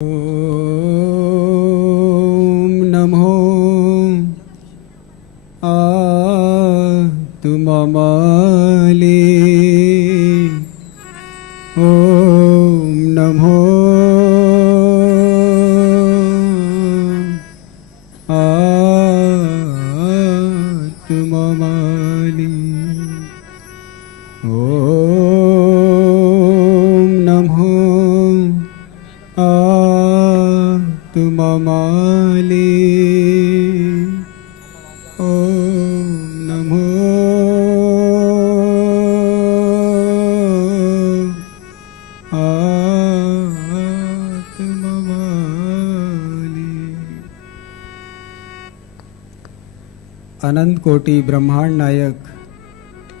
ओम नमो आत्ममाले। ओम नमो आत्ममाले। ओम नमो आत्ममाले। ओम नमो आत्ममाले। अनंत कोटि ब्रह्मांड नायक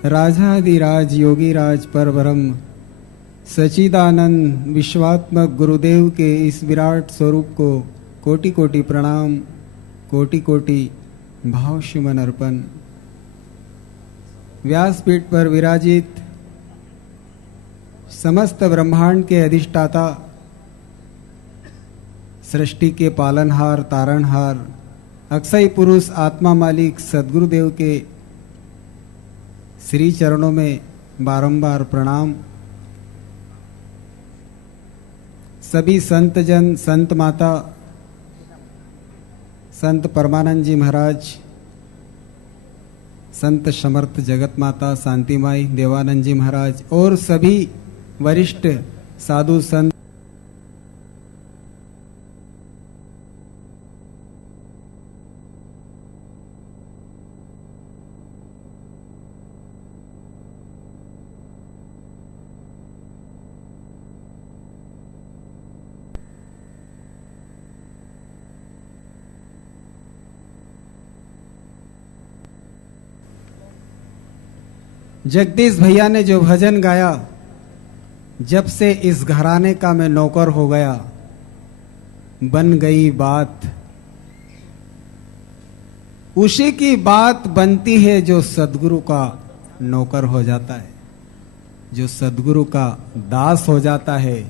राजाधिराज योगीराज परब्रह्म सच्चिदानंद विश्वात्मक गुरुदेव के इस विराट स्वरूप को कोटि कोटि प्रणाम, कोटि कोटि भाव सुमन अर्पण। व्यासपीठ पर विराजित समस्त ब्रह्मांड के अधिष्ठाता, सृष्टि के पालनहार तारणहार, अक्षय पुरुष आत्मा मालिक सद्गुरुदेव के श्री चरणों में बारंबार प्रणाम। सभी संत जन, संत माता, संत परमानंद जी महाराज, संत समर्थ जगत माता शांतिमाई देवानंद जी महाराज और सभी वरिष्ठ साधु संत, जगदीश भैया ने जो भजन गाया, जब से इस घराने का मैं नौकर हो गया, बन गई बात। उसी की बात बनती है जो सद्गुरु का नौकर हो जाता है, जो सद्गुरु का दास हो जाता है।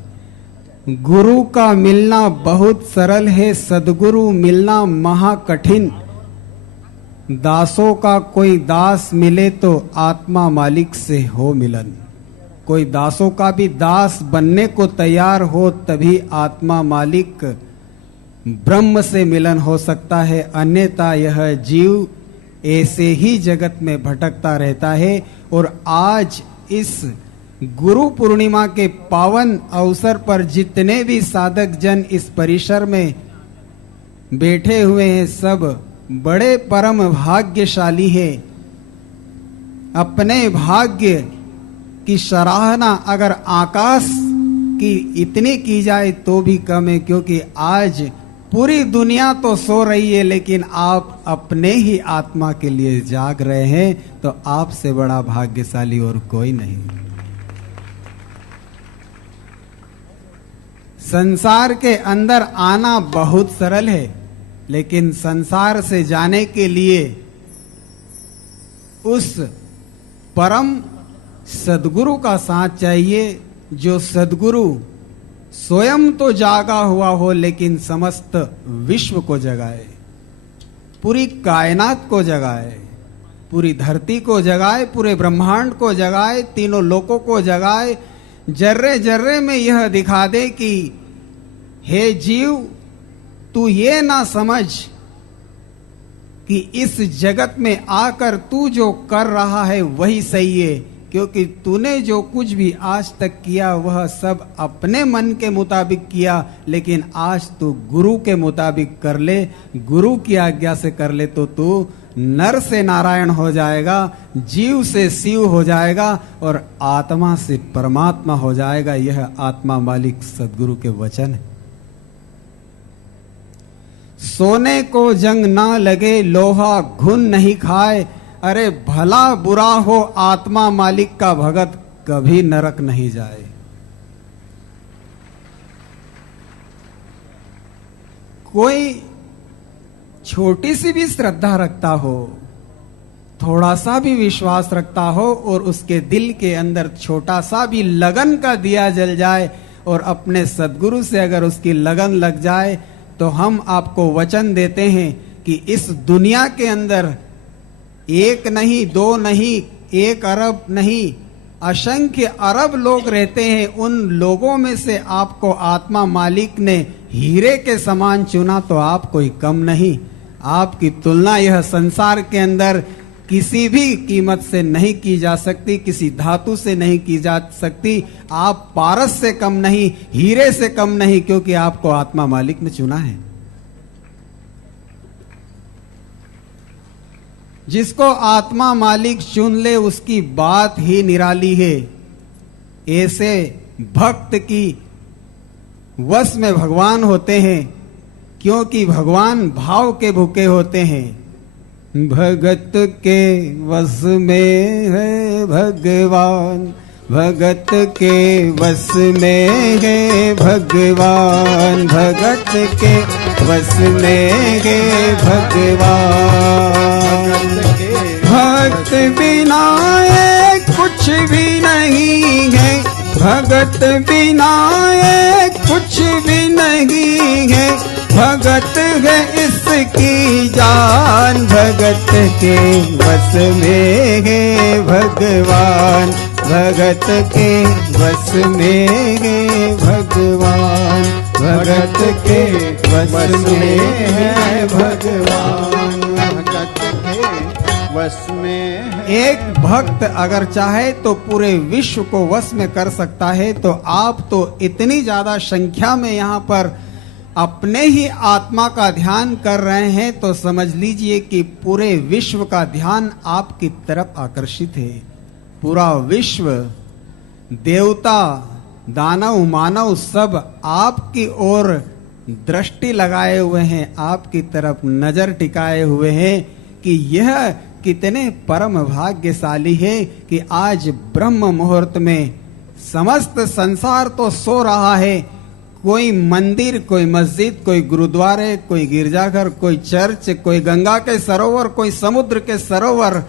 गुरु का मिलना बहुत सरल है, सद्गुरु मिलना महा कठिन। दासों का कोई दास मिले तो आत्मा मालिक से हो मिलन। कोई दासों का भी दास बनने को तैयार हो तभी आत्मा मालिक ब्रह्म से मिलन हो सकता है, अन्यथा यह जीव ऐसे ही जगत में भटकता रहता है। और आज इस गुरु पूर्णिमा के पावन अवसर पर जितने भी साधक जन इस परिसर में बैठे हुए हैं, सब बड़े परम भाग्यशाली है। अपने भाग्य की सराहना अगर आकाश की इतनी की जाए तो भी कम है, क्योंकि आज पूरी दुनिया तो सो रही है लेकिन आप अपने ही आत्मा के लिए जाग रहे हैं, तो आपसे बड़ा भाग्यशाली और कोई नहीं। संसार के अंदर आना बहुत सरल है, लेकिन संसार से जाने के लिए उस परम सद्गुरु का साथ चाहिए, जो सद्गुरु स्वयं तो जागा हुआ हो लेकिन समस्त विश्व को जगाए, पूरी कायनात को जगाए, पूरी धरती को जगाए, पूरे ब्रह्मांड को जगाए, तीनों लोकों को जगाए। जर्रे जर्रे में यह दिखा दे कि हे जीव, तू ये ना समझ कि इस जगत में आकर तू जो कर रहा है वही सही है, क्योंकि तूने जो कुछ भी आज तक किया वह सब अपने मन के मुताबिक किया, लेकिन आज तू गुरु के मुताबिक कर ले, गुरु की आज्ञा से कर ले तो तू नर से नारायण हो जाएगा, जीव से शिव हो जाएगा और आत्मा से परमात्मा हो जाएगा। यह आत्मा मालिक सद्गुरु के वचन है। सोने को जंग ना लगे, लोहा घुन नहीं खाए। अरे भला बुरा हो, आत्मा मालिक का भगत कभी नरक नहीं जाए। कोई छोटी सी भी श्रद्धा रखता हो, थोड़ा सा भी विश्वास रखता हो और उसके दिल के अंदर छोटा सा भी लगन का दिया जल जाए और अपने सद्गुरु से अगर उसकी लगन लग जाए तो हम आपको वचन देते हैं कि इस दुनिया के अंदर एक नहीं, दो नहीं, 1 अरब नहीं, असंख्य अरब लोग रहते हैं। उन लोगों में से आपको आत्मा मालिक ने हीरे के समान चुना तो आप कोई कम नहीं। आपकी तुलना यह संसार के अंदर किसी भी कीमत से नहीं की जा सकती, किसी धातु से नहीं की जा सकती। आप पारस से कम नहीं, हीरे से कम नहीं, क्योंकि आपको आत्मा मालिक ने चुना है। जिसको आत्मा मालिक चुन ले उसकी बात ही निराली है। ऐसे भक्त की वश में भगवान होते हैं, क्योंकि भगवान भाव के भूखे होते हैं। भगत के वश में है भगवान, भगत के वश में है भगवान, भगत के वश में है भगवान। भक्त बिना ये कुछ भी नहीं है, भगत बिना ये कुछ भी नहीं है। भगत है इसकी जान, भगत के वश में है भगवान, भगत के वश में है भगवान, भगत के वश में है भगवान, भगत के वश में है। एक भक्त अगर चाहे तो पूरे विश्व को वश में कर सकता है। तो आप तो इतनी ज्यादा संख्या में यहाँ पर अपने ही आत्मा का ध्यान कर रहे हैं, तो समझ लीजिए कि पूरे विश्व का ध्यान आपकी तरफ आकर्षित है। पूरा विश्व, देवता, दानव, मानव सब आपकी ओर दृष्टि लगाए हुए हैं, आपकी तरफ नजर टिकाए हुए हैं कि यह कितने परम भाग्यशाली है कि आज ब्रह्म मुहूर्त में समस्त संसार तो सो रहा है। कोई मंदिर, कोई मस्जिद, कोई गुरुद्वारे, कोई गिरजाघर, कोई चर्च, कोई गंगा के सरोवर, कोई समुद्र के सरोवर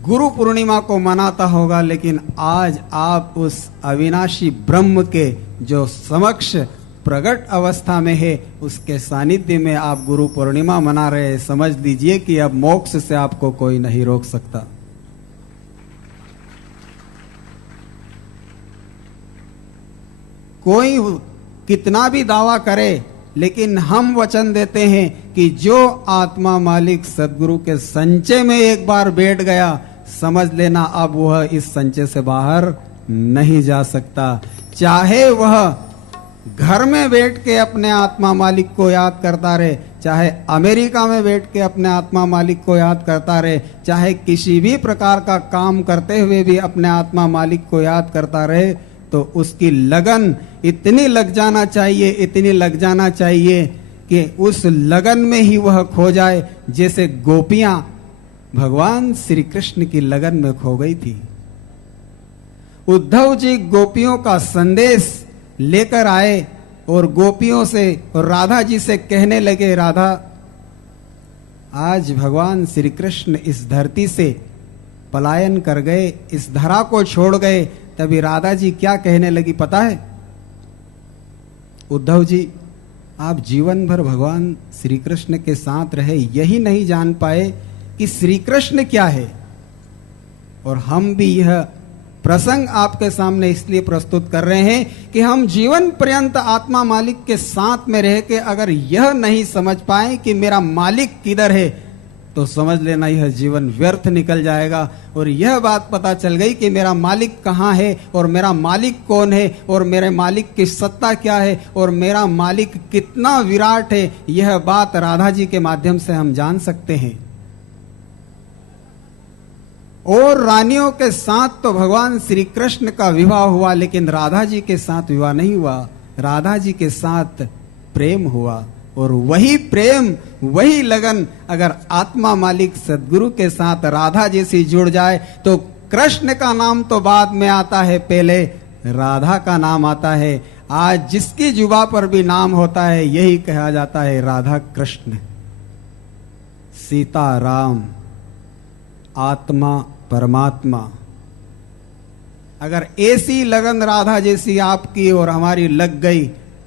गुरु पूर्णिमा को मनाता होगा, लेकिन आज आप उस अविनाशी ब्रह्म के जो समक्ष प्रगट अवस्था में है, उसके सानिध्य में आप गुरु पूर्णिमा मना रहे हैं। समझ लीजिए कि अब मोक्ष से आपको कोई नहीं रोक सकता। कोई कितना भी दावा करे, लेकिन हम वचन देते हैं कि जो आत्मा मालिक सदगुरु के संचय में एक बार बैठ गया, समझ लेना अब वह इस संचय से बाहर नहीं जा सकता। चाहे वह घर में बैठ के अपने आत्मा मालिक को याद करता रहे, चाहे अमेरिका में बैठ के अपने आत्मा मालिक को याद करता रहे, चाहे किसी भी प्रकार का काम करते हुए भी अपने आत्मा मालिक को याद करता रहे, तो उसकी लगन इतनी लग जाना चाहिए, इतनी लग जाना चाहिए कि उस लगन में ही वह खो जाए, जैसे गोपियां भगवान श्री कृष्ण की लगन में खो गई थी। उद्धव जी गोपियों का संदेश लेकर आए और गोपियों से और राधा जी से कहने लगे, राधा, आज भगवान श्री कृष्ण इस धरती से पलायन कर गए, इस धरा को छोड़ गए। तभी राधा जी क्या कहने लगी पता है? उद्धव जी, आप जीवन भर भगवान श्री कृष्ण के साथ रहे, यही नहीं जान पाए कि श्री कृष्ण क्या है। और हम भी यह प्रसंग आपके सामने इसलिए प्रस्तुत कर रहे हैं कि हम जीवन पर्यंत आत्मा मालिक के साथ में रह के अगर यह नहीं समझ पाए कि मेरा मालिक किधर है, तो समझ लेना यह जीवन व्यर्थ निकल जाएगा। और यह बात पता चल गई कि मेरा मालिक कहाँ है और मेरा मालिक कौन है और मेरे मालिक की सत्ता क्या है और मेरा मालिक कितना विराट है, यह बात राधा जी के माध्यम से हम जान सकते हैं। और रानियों के साथ तो भगवान श्री कृष्ण का विवाह हुआ, लेकिन राधा जी के साथ विवाह नहीं हुआ। राधा जी के साथ प्रेम हुआ, और वही प्रेम, वही लगन अगर आत्मा मालिक सदगुरु के साथ राधा जैसी जुड़ जाए, तो कृष्ण का नाम तो बाद में आता है, पहले राधा का नाम आता है। आज जिसकी जुबा पर भी नाम होता है, यही कहा जाता है राधा कृष्ण, सीता राम, आत्मा परमात्मा। अगर ऐसी लगन राधा जैसी आपकी और हमारी लग गई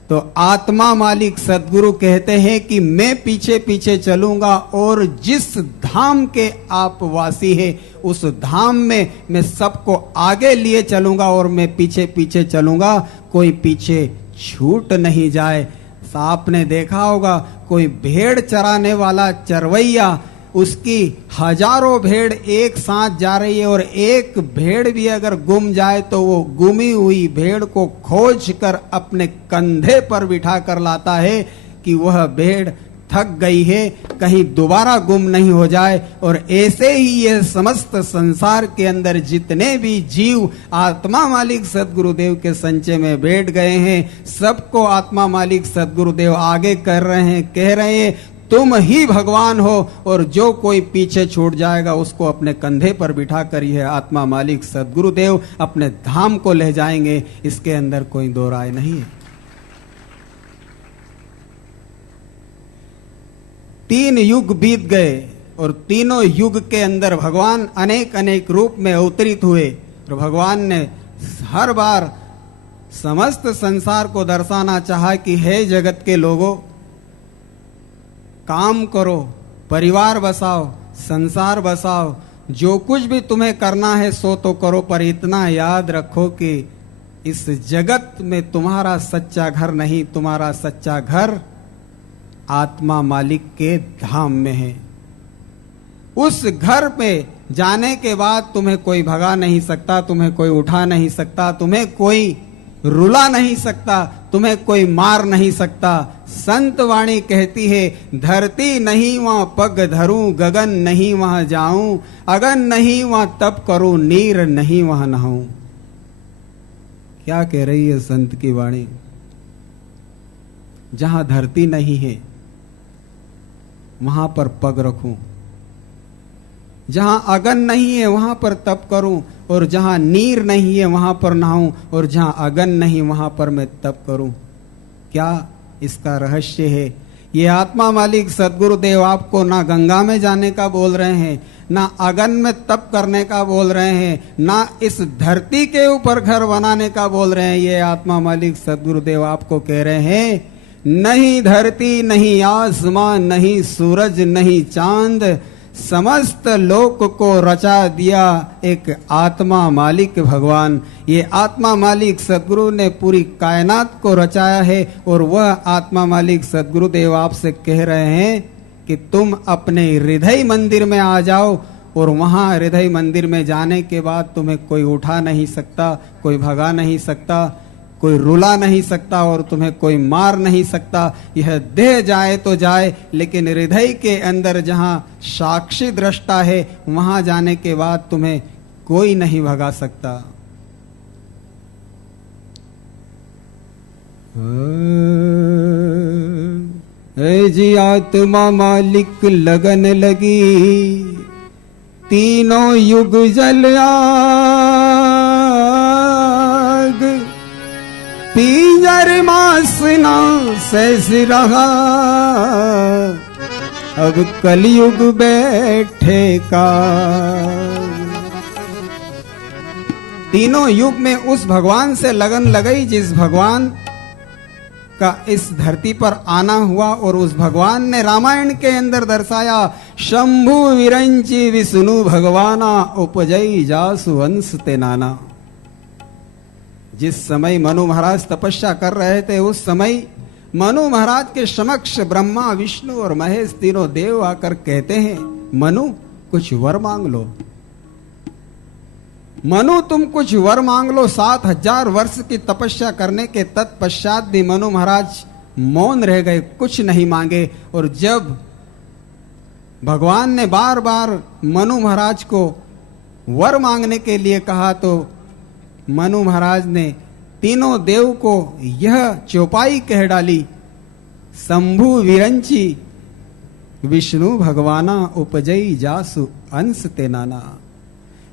तो आत्मा मालिक सदगुरु कहते हैं कि मैं पीछे पीछे चलूंगा और जिस धाम के आप वासी हैं उस धाम में मैं सबको आगे लिए चलूंगा और मैं पीछे पीछे चलूंगा, कोई पीछे छूट नहीं जाए। आपने देखा होगा कोई भेड़ चराने वाला चरवैया, उसकी हजारों भेड़ एक साथ जा रही है और एक भेड़ भी अगर गुम जाए तो वो गुमी हुई भेड़ को खोज कर अपने कंधे पर बिठा कर लाता है कि वह भेड़ थक गई है, कहीं दोबारा गुम नहीं हो जाए। और ऐसे ही ये समस्त संसार के अंदर जितने भी जीव आत्मा मालिक सदगुरुदेव के संचय में बैठ गए हैं, सबको आत्मा मालिक सदगुरुदेव आगे कर रहे हैं, कह रहे हैं तुम ही भगवान हो, और जो कोई पीछे छूट जाएगा उसको अपने कंधे पर बिठा कर यह आत्मा मालिक सदगुरुदेव अपने धाम को ले जाएंगे। इसके अंदर कोई दो राय नहीं है। 3 युग बीत गए और तीनों युग के अंदर भगवान अनेक अनेक रूप में अवतरित हुए और भगवान ने हर बार समस्त संसार को दर्शाना चाहा कि हे जगत के लोगों, काम करो, परिवार बसाओ, संसार बसाओ, जो कुछ भी तुम्हें करना है सो तो करो, पर इतना याद रखो कि इस जगत में तुम्हारा सच्चा घर नहीं, तुम्हारा सच्चा घर आत्मा मालिक के धाम में है। उस घर पे जाने के बाद तुम्हें कोई भगा नहीं सकता, तुम्हें कोई उठा नहीं सकता, तुम्हें कोई रुला नहीं सकता, तुम्हें कोई मार नहीं सकता। संत वाणी कहती है, धरती नहीं वहां पग धरूं, गगन नहीं वहां जाऊं, अगन नहीं वहां तप करूं, नीर नहीं वहां नहाऊं। क्या कह रही है संत की वाणी? जहां धरती नहीं है वहां पर पग रखूं, जहां अगन नहीं है वहां पर तप करूं, और जहां नीर नहीं है वहां पर नहाऊं, और जहां अगन नहीं वहां पर मैं तप करूं। क्या इसका रहस्य है? ये आत्मा मालिक सदगुरुदेव आपको ना गंगा में जाने का बोल रहे हैं, ना अगन में तप करने का बोल रहे हैं, ना इस धरती के ऊपर घर बनाने का बोल रहे हैं। ये आत्मा मालिक सदगुरुदेव आपको कह रहे हैं, नहीं धरती, नहीं आसमान, नहीं सूरज, नहीं चांद, समस्त लोक को रचा दिया एक आत्मा मालिक भगवान। ये आत्मा मालिक सदगुरु ने पूरी कायनात को रचाया है, और वह आत्मा मालिक सदगुरुदेव आपसे कह रहे हैं कि तुम अपने हृदय मंदिर में आ जाओ, और वहां हृदय मंदिर में जाने के बाद तुम्हें कोई उठा नहीं सकता, कोई भगा नहीं सकता, कोई रुला नहीं सकता, और तुम्हें कोई मार नहीं सकता। यह देह जाए तो जाए, लेकिन हृदय के अंदर जहां साक्षी दृष्टा है वहां जाने के बाद तुम्हें कोई नहीं भगा सकता। ऐ जी आत्मा मालिक लगन लगी, तीनों युग जल आग, पिंजर मासना सहस रहा, अब कलयुग बैठे का। तीनों युग में उस भगवान से लगन लगई जिस भगवान का इस धरती पर आना हुआ, और उस भगवान ने रामायण के अंदर दर्शाया, शंभु विरंची विष्णु भगवाना, उपजई जासु वंश ते नाना। जिस समय मनु महाराज तपस्या कर रहे थे, उस समय मनु महाराज के समक्ष ब्रह्मा, विष्णु और महेश तीनों देव आकर कहते हैं, मनु कुछ वर मांग लो, मनु तुम कुछ वर मांग लो। 7000 वर्ष की तपस्या करने के तत्पश्चात भी मनु महाराज मौन रह गए, कुछ नहीं मांगे। और जब भगवान ने बार बार मनु महाराज को वर मांगने के लिए कहा, तो मनु महाराज ने तीनों देव को यह चौपाई कह डाली, शंभु विरंची विष्णु भगवाना, उपजई जासु अंश ते नाना।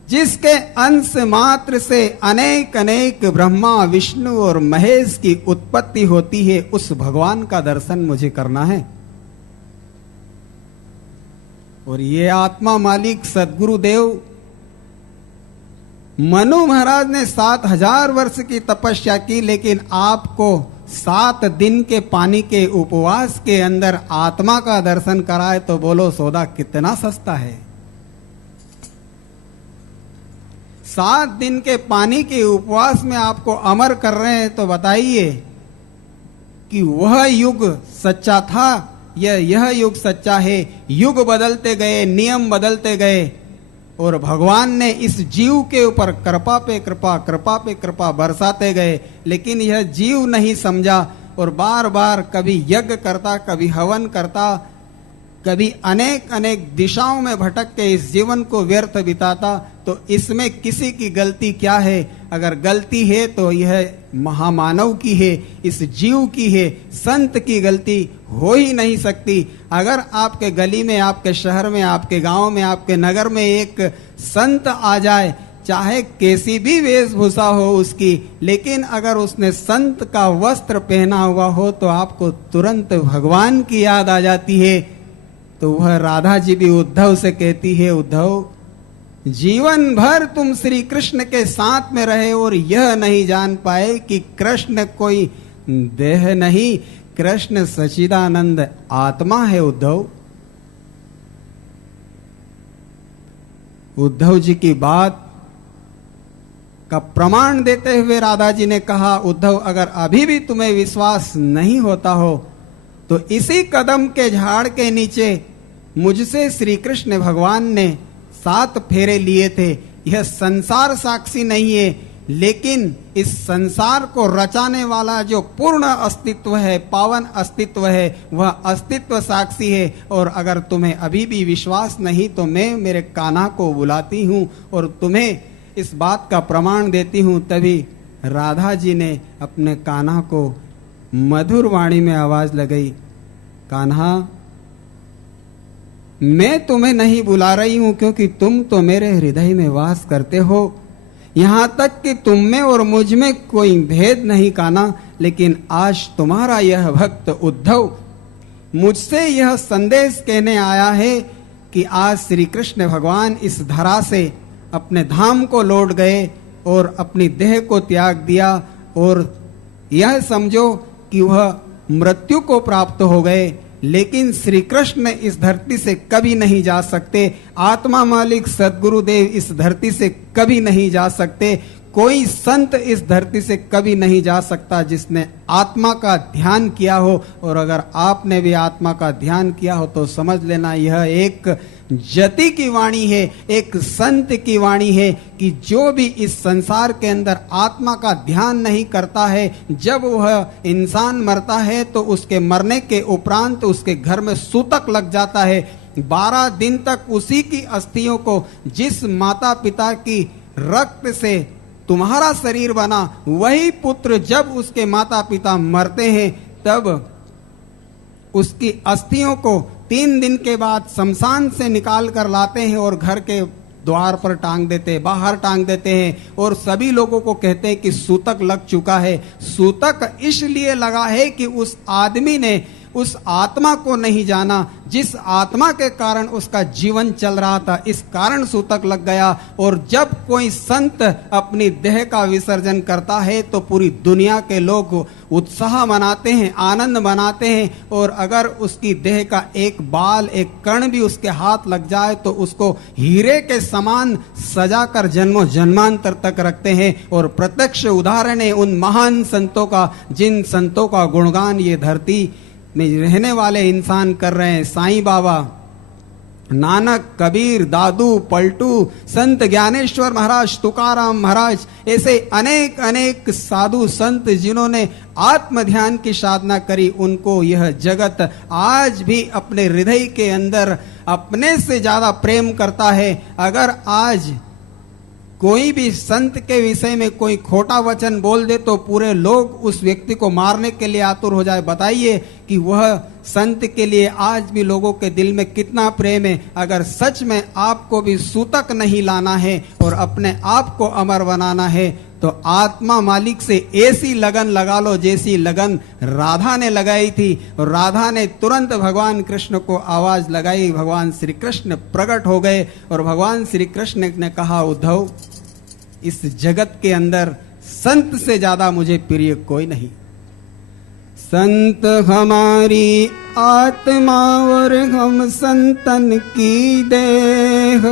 जिसके अंश मात्र से अनेक अनेक ब्रह्मा, विष्णु और महेश की उत्पत्ति होती है, उस भगवान का दर्शन मुझे करना है। और ये आत्मा मालिक सदगुरुदेव मनु महाराज ने 7000 वर्ष की तपस्या की, लेकिन आपको 7 दिन के पानी के उपवास के अंदर आत्मा का दर्शन कराए तो बोलो सौदा कितना सस्ता है। 7 दिन के पानी के उपवास में आपको अमर कर रहे हैं, तो बताइए कि वह युग सच्चा था या यह युग सच्चा है। युग बदलते गए, नियम बदलते गए, और भगवान ने इस जीव के ऊपर कृपा पे कृपा, कृपा पे कृपा बरसाते गए, लेकिन यह जीव नहीं समझा और बार बार कभी यज्ञ करता, कभी हवन करता, कभी अनेक अनेक दिशाओं में भटक के इस जीवन को व्यर्थ बिताता। तो इसमें किसी की गलती क्या है? अगर गलती है तो यह महामानव की है, इस जीव की है। संत की गलती हो ही नहीं सकती। अगर आपके गली में, आपके शहर में, आपके गांव में, आपके नगर में एक संत आ जाए, चाहे कैसी भी वेशभूषा हो उसकी, लेकिन अगर उसने संत का वस्त्र पहना हुआ हो तो आपको तुरंत भगवान की याद आ जाती है। तो वह राधा जी भी उद्धव से कहती है, उद्धव जीवन भर तुम श्री कृष्ण के साथ में रहे और यह नहीं जान पाए कि कृष्ण कोई देह नहीं, कृष्ण सच्चिदानंद आत्मा है। उद्धव जी की बात का प्रमाण देते हुए राधा जी ने कहा, उद्धव अगर अभी भी तुम्हें विश्वास नहीं होता हो तो इसी कदम के झाड़ के नीचे मुझसे श्री कृष्ण भगवान ने 7 फेरे लिए थे। यह संसार साक्षी नहीं है, लेकिन इस संसार को रचाने वाला जो पूर्ण अस्तित्व है, पावन अस्तित्व है, वह अस्तित्व साक्षी है। और अगर तुम्हें अभी भी विश्वास नहीं तो मैं मेरे कान्हा को बुलाती हूँ और तुम्हें इस बात का प्रमाण देती हूँ। तभी राधा जी ने अपने कान्हा को मधुर वाणी में आवाज लगाई, कान्हा मैं तुम्हें नहीं बुला रही हूं क्योंकि तुम तो मेरे हृदय में वास करते हो। यहां तक कि तुम में और मुझ में कोई भेद नहीं कान्हा, लेकिन आज तुम्हारा यह भक्त उद्धव मुझसे यह संदेश कहने आया है कि आज श्री कृष्ण भगवान इस धरा से अपने धाम को लौट गए और अपनी देह को त्याग दिया, और यह समझो कि वह मृत्यु को प्राप्त हो गए। लेकिन श्री कृष्ण इस धरती से कभी नहीं जा सकते, आत्मा मालिक सद्गुरुदेव इस धरती से कभी नहीं जा सकते, कोई संत इस धरती से कभी नहीं जा सकता जिसने आत्मा का ध्यान किया हो। और अगर आपने भी आत्मा का ध्यान किया हो तो समझ लेना यह एक जति की वाणी है, एक संत की वाणी है कि जो भी इस संसार के अंदर आत्मा का ध्यान नहीं करता है, जब वह इंसान मरता है तो उसके मरने के उपरांत उसके घर में सूतक लग जाता है। 12 दिन तक उसी की अस्थियों को, जिस माता पिता की रक्त से तुम्हारा शरीर बना, वही पुत्र जब उसके माता पिता मरते हैं तब उसकी अस्थियों को 3 दिन के बाद शमशान से निकाल कर लाते हैं और घर के द्वार पर टांग देते हैं, बाहर टांग देते हैं, और सभी लोगों को कहते हैं कि सूतक लग चुका है। सूतक इसलिए लगा है कि उस आदमी ने उस आत्मा को नहीं जाना जिस आत्मा के कारण उसका जीवन चल रहा था, इस कारण सूतक लग गया। और जब कोई संत अपनी देह का विसर्जन करता है तो पूरी दुनिया के लोग उत्साह मनाते हैं, आनंद मनाते हैं, और अगर उसकी देह का एक बाल, एक कण भी उसके हाथ लग जाए तो उसको हीरे के समान सजाकर जन्मों जन्मांतर तक रखते हैं। और प्रत्यक्ष उदाहरण है उन महान संतों का, जिन संतों का गुणगान ये धरती में रहने वाले इंसान कर रहे हैं। साईं बाबा, नानक, कबीर, दादू, पलटू, संत ज्ञानेश्वर महाराज, तुकाराम महाराज, ऐसे अनेक अनेक साधु संत जिन्होंने आत्म ध्यान की साधना करी, उनको यह जगत आज भी अपने हृदय के अंदर अपने से ज्यादा प्रेम करता है। अगर आज कोई भी संत के विषय में कोई खोटा वचन बोल दे तो पूरे लोग उस व्यक्ति को मारने के लिए आतुर हो जाए। बताइए कि वह संत के लिए आज भी लोगों के दिल में कितना प्रेम है। अगर सच में आपको भी सूतक नहीं लाना है और अपने आप को अमर बनाना है तो आत्मा मालिक से ऐसी लगन लगा लो जैसी लगन राधा ने लगाई थी। और राधा ने तुरंत भगवान कृष्ण को आवाज लगाई, भगवान श्री कृष्ण प्रकट हो गए और भगवान श्री कृष्ण ने कहा, उद्धव इस जगत के अंदर संत से ज्यादा मुझे प्रिय कोई नहीं। संत हमारी आत्मा और हम संतन की देह,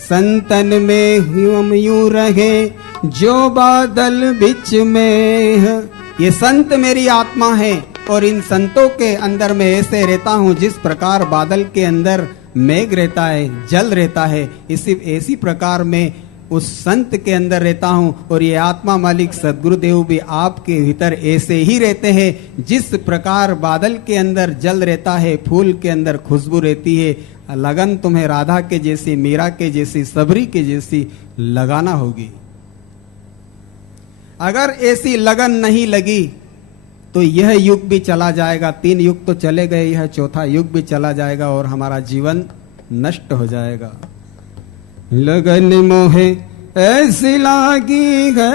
संतन में हम यूं रहे जो बादल बिच में है। ये संत मेरी आत्मा है और इन संतों के अंदर मैं ऐसे रहता हूँ जिस प्रकार बादल के अंदर मेघ रहता है, जल रहता है, इसी प्रकार मैं उस संत के अंदर रहता हूँ। और ये आत्मा मालिक सदगुरुदेव भी आपके भीतर ऐसे ही रहते हैं जिस प्रकार बादल के अंदर जल रहता है, फूल के अंदर खुशबू रहती है। लगन तुम्हें राधा के जैसी, मीरा के जैसी, सबरी के जैसी लगाना होगी। अगर ऐसी लगन नहीं लगी तो यह युग भी चला जाएगा। 3 युग तो चले गए, यह 4था युग भी चला जाएगा और हमारा जीवन नष्ट हो जाएगा। लगन मोहे ऐसी लागी है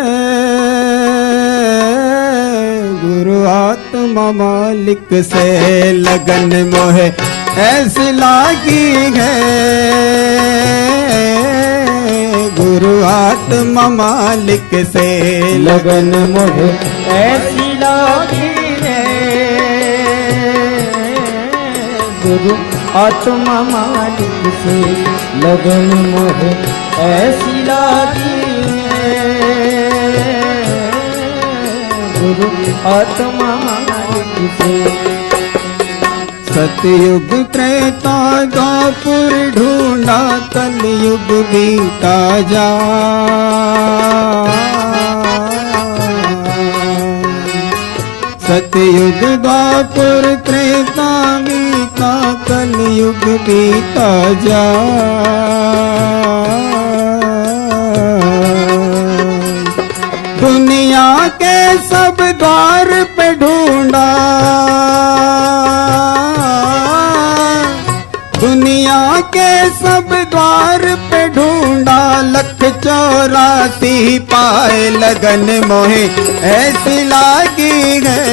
गुरु आत्मा मालिक से, लगन मोहे ऐसी लागी है गुरु आत्मा मालिक से, लगन मोहे ऐसी लागी है गुरु आत्मा मालिक से, लगन मोहे ऐसी लागी है गुरु आत्मा मालिक से। सतयुग त्रेता द्वापर ढूंढा, कलयुग बीता जा। सतयुग द्वापर त्रेता बीता, कलयुग बीता जा। दुनिया के सब द्वार पे ढूंढा, दुनिया के सब द्वार पे ढूंढा, 1,84 पाए लगन मोहे ऐसी लागी है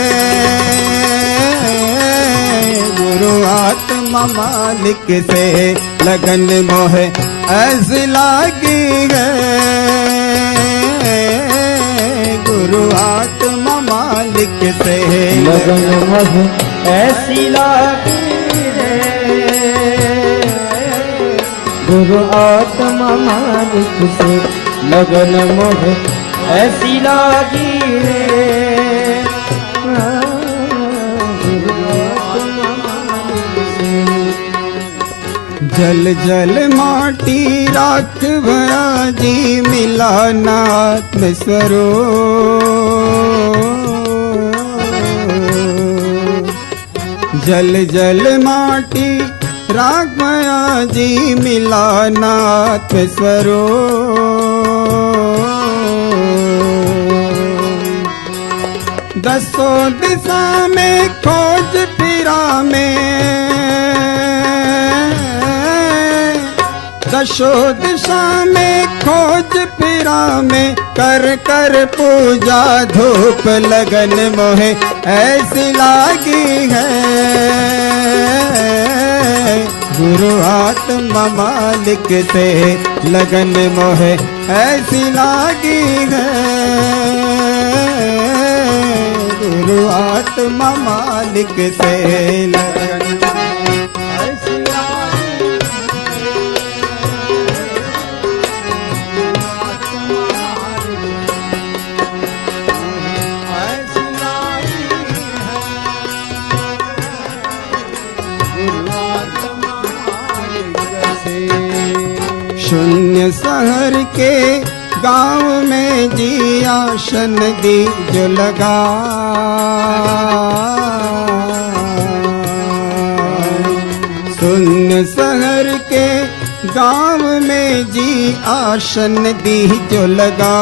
गुरु आत्मा मालिक से, लगन मोहे ऐसी लागी है गुरु आत्मा मालिक से, लगन मोहे ऐसी लागी गुरु आत्मा मालिक से, लगन मोहे ऐसी लागी है गुरु आत्मा मालिक से। जल जल माटी राख भया जी, मिला नाथ स्वरूप। जल जल माटी राग माया जी, मिला नाथ स्वरूप। दसों दिशा में खोज फिरा में, दसों दिशा में खोज फिरा में, कर कर पूजा धूप, लगन मोहे ऐसी लागी है गुरु आत्मा मालिक से, लगन मोहे ऐसी लागी है गुरु आत्मा मालिक से, लगन ऐसी लागी शून्य शहर के गांव में जी आसन दी जो लगा। शून्य शहर के गांव में जी आसन दी जो लगा।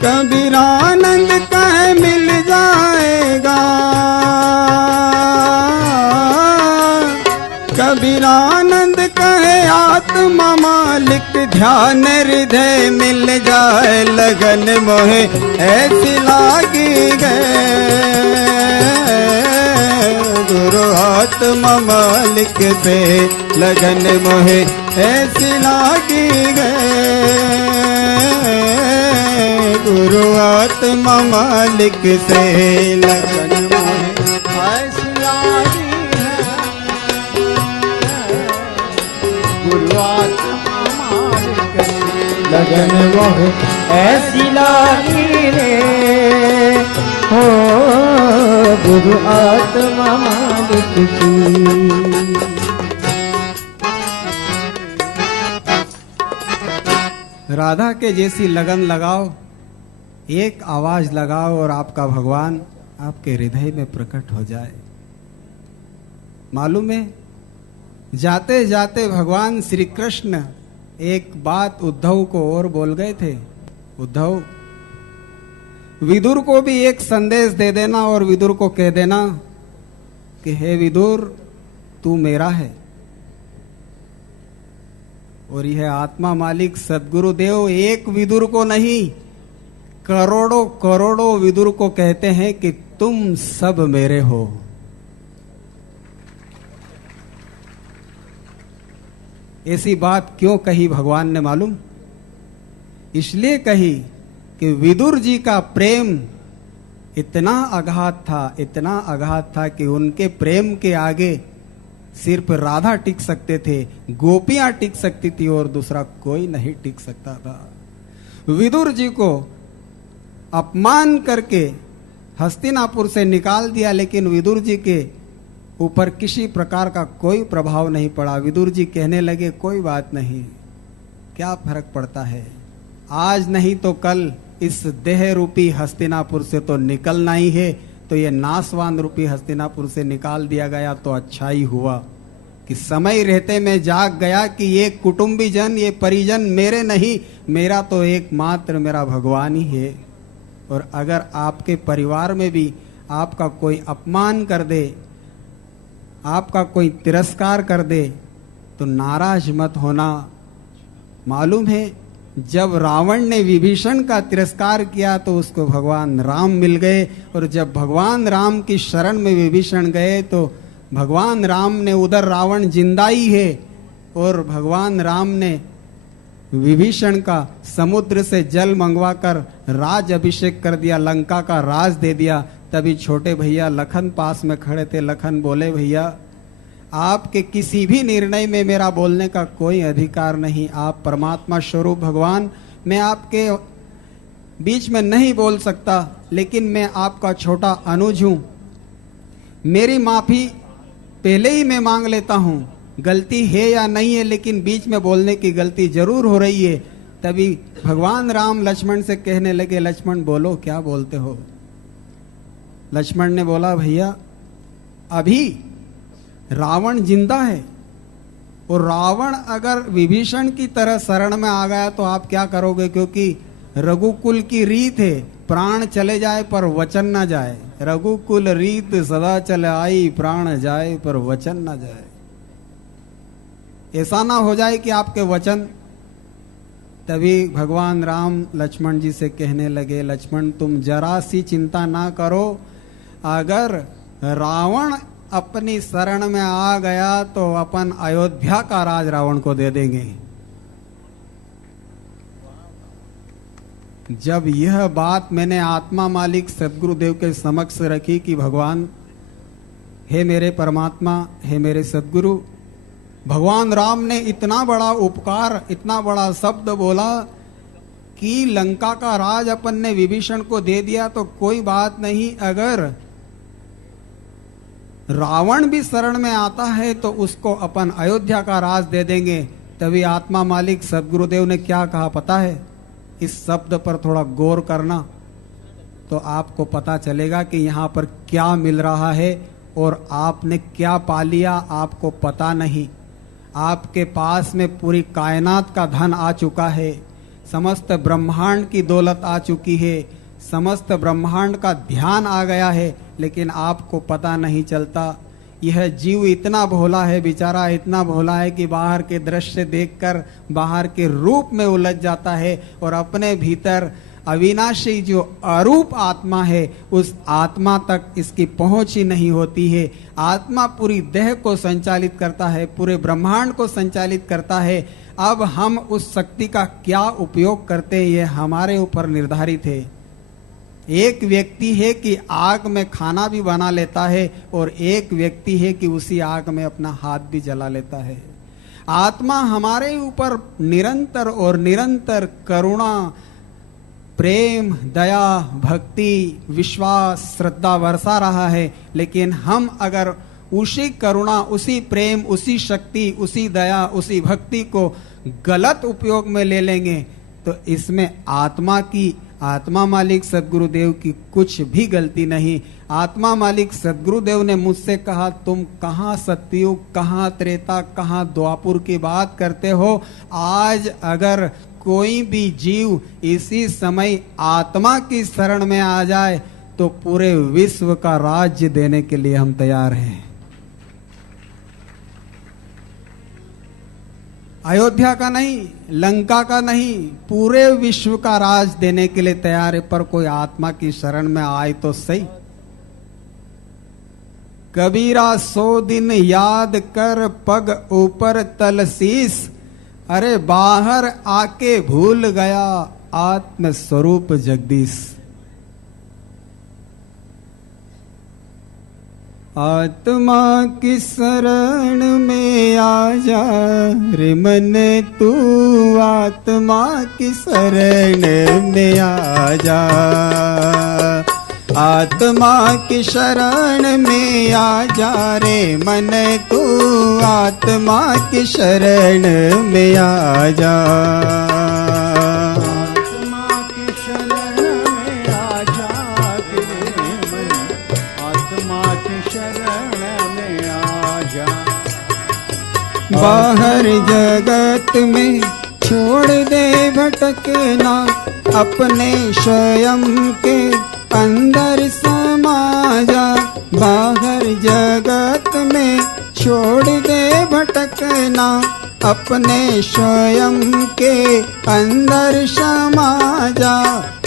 कबीरानंद कह मिल जाएगा, कबीरानंद कहे आत्मा मालिक ध्यान हृदय मिल जाए, लगन मोहे ऐसी लागी गए गुरु आत्मा मालिक से लगन मोहे ऐसी लागी है। गुरु आत्मा मालिक से लगन मोहे ऐसी लागी है। गुरु आत्मा मालिक से लगन मोह ऐसी लागी रे हो गुरु आत्मा मालिक की। राधा के जैसी लगन लगाओ, एक आवाज लगाओ और आपका भगवान आपके हृदय में प्रकट हो जाए। मालूम है, जाते जाते भगवान श्री कृष्ण एक बात उद्धव को और बोल गए थे। उद्धव, विदुर को भी एक संदेश दे देना और विदुर को कह देना कि हे विदुर, तू मेरा है। और यह आत्मा मालिक सद्गुरुदेव एक विदुर को नहीं, करोड़ों करोड़ों विदुर को कहते हैं कि तुम सब मेरे हो। ऐसी बात क्यों कही भगवान ने मालूम? इसलिए कही कि विदुर जी का प्रेम इतना अगाध था, इतना अगाध था कि उनके प्रेम के आगे सिर्फ राधा टिक सकते थे, गोपियां टिक सकती थी और दूसरा कोई नहीं टिक सकता था। विदुर जी को अपमान करके हस्तिनापुर से निकाल दिया, लेकिन विदुर जी के ऊपर किसी प्रकार का कोई प्रभाव नहीं पड़ा। विदुर जी कहने लगे, कोई बात नहीं, क्या फर्क पड़ता है, आज नहीं तो कल इस देह रूपी हस्तिनापुर से तो निकलना ही है, तो ये नासवान रूपी हस्तिनापुर से निकाल दिया गया तो अच्छा ही हुआ कि समय रहते मैं जाग गया कि ये कुटुंबी जन, ये परिजन मेरे नहीं, मेरा तो एकमात्र मेरा भगवान ही है। और अगर आपके परिवार में भी आपका कोई अपमान कर दे, आपका कोई तिरस्कार कर दे, तो नाराज मत होना। मालूम है, जब रावण ने विभीषण का तिरस्कार किया तो उसको भगवान राम मिल गए, और जब भगवान राम की शरण में विभीषण गए तो भगवान राम ने, उधर रावण जिंदा ही है, और भगवान राम ने विभीषण का समुद्र से जल मंगवाकर राज अभिषेक कर दिया, लंका का राज दे दिया। तभी छोटे भैया लखन पास में खड़े थे। लखन बोले, भैया आपके किसी भी निर्णय में मेरा बोलने का कोई अधिकार नहीं, आप परमात्मा स्वरूप भगवान, मैं आपके बीच में नहीं बोल सकता, लेकिन मैं आपका छोटा अनुज हूं, मेरी माफी पहले ही मैं मांग लेता हूं। गलती है या नहीं है, लेकिन बीच में बोलने की गलती जरूर हो रही है। तभी भगवान राम लक्ष्मण से कहने लगे, लक्ष्मण बोलो, क्या बोलते हो? लक्ष्मण ने बोला, भैया अभी रावण जिंदा है, और रावण अगर विभीषण की तरह शरण में आ गया तो आप क्या करोगे? क्योंकि रघुकुल की रीत है, प्राण चले जाए पर वचन ना जाए। रघुकुल रीत सदा चले आई, प्राण जाए पर वचन ना जाए। ऐसा ना हो जाए कि आपके वचन। तभी भगवान राम लक्ष्मण जी से कहने लगे, लक्ष्मण तुम जरा सी चिंता ना करो, अगर रावण अपनी शरण में आ गया तो अपन अयोध्या का राज रावण को दे देंगे। जब यह बात मैंने आत्मा मालिक सद्गुरुदेव के समक्ष रखी कि भगवान, हे मेरे परमात्मा, हे मेरे सद्गुरु, भगवान राम ने इतना बड़ा उपकार, इतना बड़ा शब्द बोला कि लंका का राज अपन ने विभीषण को दे दिया तो कोई बात नहीं, अगर रावण भी शरण में आता है तो उसको अपन अयोध्या का राज दे देंगे। तभी आत्मा मालिक सद्गुरुदेव ने क्या कहा पता है? इस शब्द पर थोड़ा गौर करना तो आपको पता चलेगा कि यहाँ पर क्या मिल रहा है और आपने क्या पा लिया, आपको पता नहीं। आपके पास में पूरी कायनात का धन आ चुका है, समस्त ब्रह्मांड की दौलत आ चुकी है, समस्त ब्रह्मांड का ध्यान आ गया है, लेकिन आपको पता नहीं चलता। यह जीव इतना भोला है, बेचारा इतना भोला है कि बाहर के दृश्य देखकर बाहर के रूप में उलझ जाता है और अपने भीतर अविनाशी जो अरूप आत्मा है उस आत्मा तक इसकी पहुंच ही नहीं होती है। आत्मा पूरी देह को संचालित करता है, पूरे ब्रह्मांड को संचालित करता है। अब हम उस शक्ति का क्या उपयोग करते हैं ये हमारे ऊपर निर्धारित है। एक व्यक्ति है कि आग में खाना भी बना लेता है और एक व्यक्ति है कि उसी आग में अपना हाथ भी जला लेता है। आत्मा हमारे ऊपर निरंतर और निरंतर करुणा, प्रेम, दया, भक्ति, विश्वास, श्रद्धा बरसा रहा है। लेकिन हम अगर उसी करुणा, उसी प्रेम, उसी शक्ति, उसी दया, उसी भक्ति को गलत उपयोग में ले लेंगे तो इसमें आत्मा मालिक सदगुरुदेव की कुछ भी गलती नहीं। आत्मा मालिक सदगुरुदेव ने मुझसे कहा, तुम कहाँ सतयुग, कहाँ त्रेता, कहाँ द्वापुर की बात करते हो। आज अगर कोई भी जीव इसी समय आत्मा की शरण में आ जाए तो पूरे विश्व का राज्य देने के लिए हम तैयार हैं। अयोध्या का नहीं, लंका का नहीं, पूरे विश्व का राज देने के लिए तैयार है। पर कोई आत्मा की शरण में आए तो सही। कबीरा 100 दिन याद कर पग ऊपर तलसीस, अरे बाहर आके भूल गया आत्म स्वरूप जगदीश। आत्मा की शरण में आ जा रे मन तू, आत्मा की शरण में आ जा। आत्मा की शरण में आ जा रे मन तू, आत्मा की शरण में आ जा। बाहर जगत में छोड़ दे भटकना, अपने स्वयं के अंदर समा जा। बाहर जगत में छोड़ दे भटकना, अपने स्वयं के अंदर समा जा।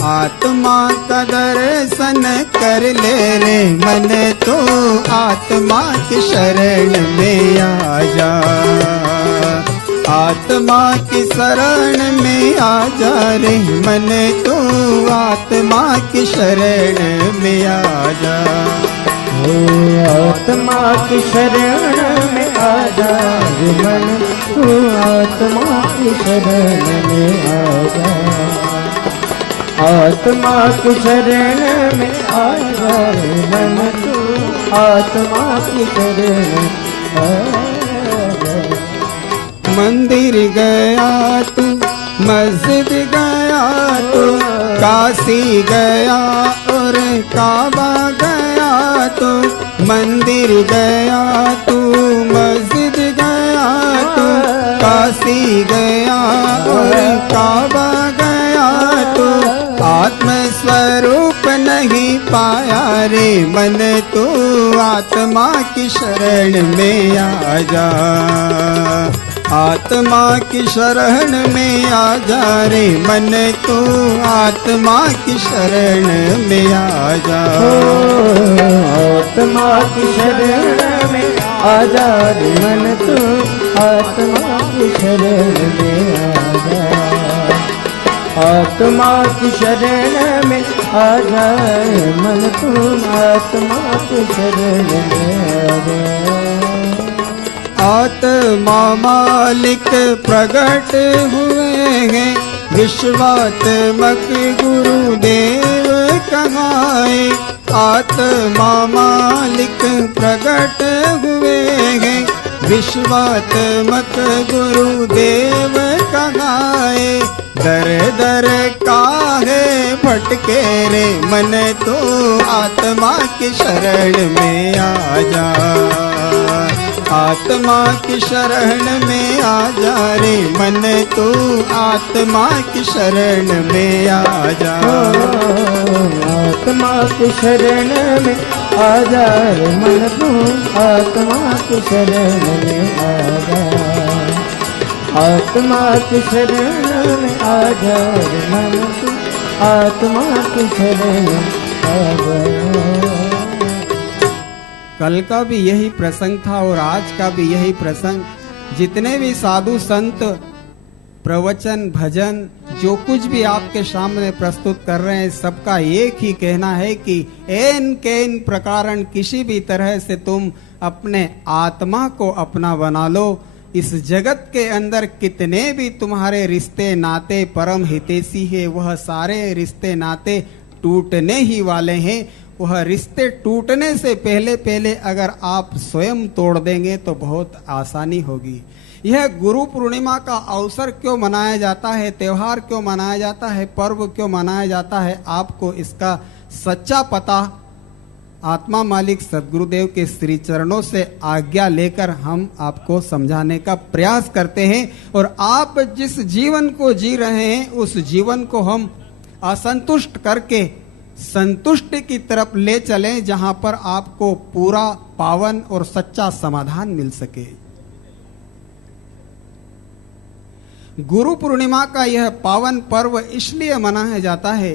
आत्मा का दर्शन कर ले रे मन तो, आत्मा की शरण में आ जा। आत्मा की शरण में आ जा रे मन तो, आत्मा की शरण में आ जा। आत्मा की शरण में आ जा रे मन तू, आत्मा की शरण में आ जा। आत्मा की शरण में आ जा रे मन तू, आत्मा की शरण में आ जा। मंदिर गया तू, मस्जिद गया तू, काशी गया और काबा गया तू। मंदिर गया तू, मस्जिद गया तू, काशी गया और काबा गया तू। आत्म स्वरूप नहीं पाया रे मन तू, आत्मा की शरण में आ जा। आत्मा की शरण में आ जा रे मन तू, आत्मा की शरण में आ जा। आत्मा की शरण में आ जा रे मन तू, आत्मा की शरण में आ जा। आत्मा की शरण में आ जा रे मन तू, आत्मा की शरण में आ जा। आत्मा मालिक प्रकट हुए हैं, विश्वात्मक गुरुदेव कहाए। आत्मा मालिक प्रकट हुए हैं, विश्वात्मक गुरुदेव कहाए। दर दर काहे भटके रे मन तो, आत्मा की शरण में आ जा। आत्मा की शरण में आ जा रे मन तू, आत्मा की शरण में आ जा। आत्मा की शरण में आ जा रे मन तू, आत्मा की शरण में आ जा। आत्मा की शरण में आ जा रे मन तू, आत्मा की शरण आ गया। कल का भी यही प्रसंग था और आज का भी यही प्रसंग। जितने भी साधु संत प्रवचन भजन जो कुछ भी आपके सामने प्रस्तुत कर रहे हैं, सबका एक ही कहना है कि एन केन प्रकारन किसी भी तरह से तुम अपने आत्मा को अपना बना लो। इस जगत के अंदर कितने भी तुम्हारे रिश्ते नाते परम हितैषी है, वह सारे रिश्ते नाते टूटने ही वाले हैं। वह रिश्ते टूटने से पहले पहले अगर आप स्वयं तोड़ देंगे तो बहुत आसानी होगी। यह गुरु पूर्णिमा का अवसर क्यों मनाया जाता है, त्योहार क्यों मनाया जाता है, पर्व क्यों मनाया जाता है, आपको इसका सच्चा पता आत्मा मालिक सद्गुरुदेव के श्री चरणों से आज्ञा लेकर हम आपको समझाने का प्रयास करते हैं। और आप जिस जीवन को जी रहे हैं उस जीवन को हम असंतुष्ट करके संतुष्टि की तरफ ले चलें, जहां पर आपको पूरा पावन और सच्चा समाधान मिल सके। गुरु पूर्णिमा का यह पावन पर्व इसलिए मनाया जाता है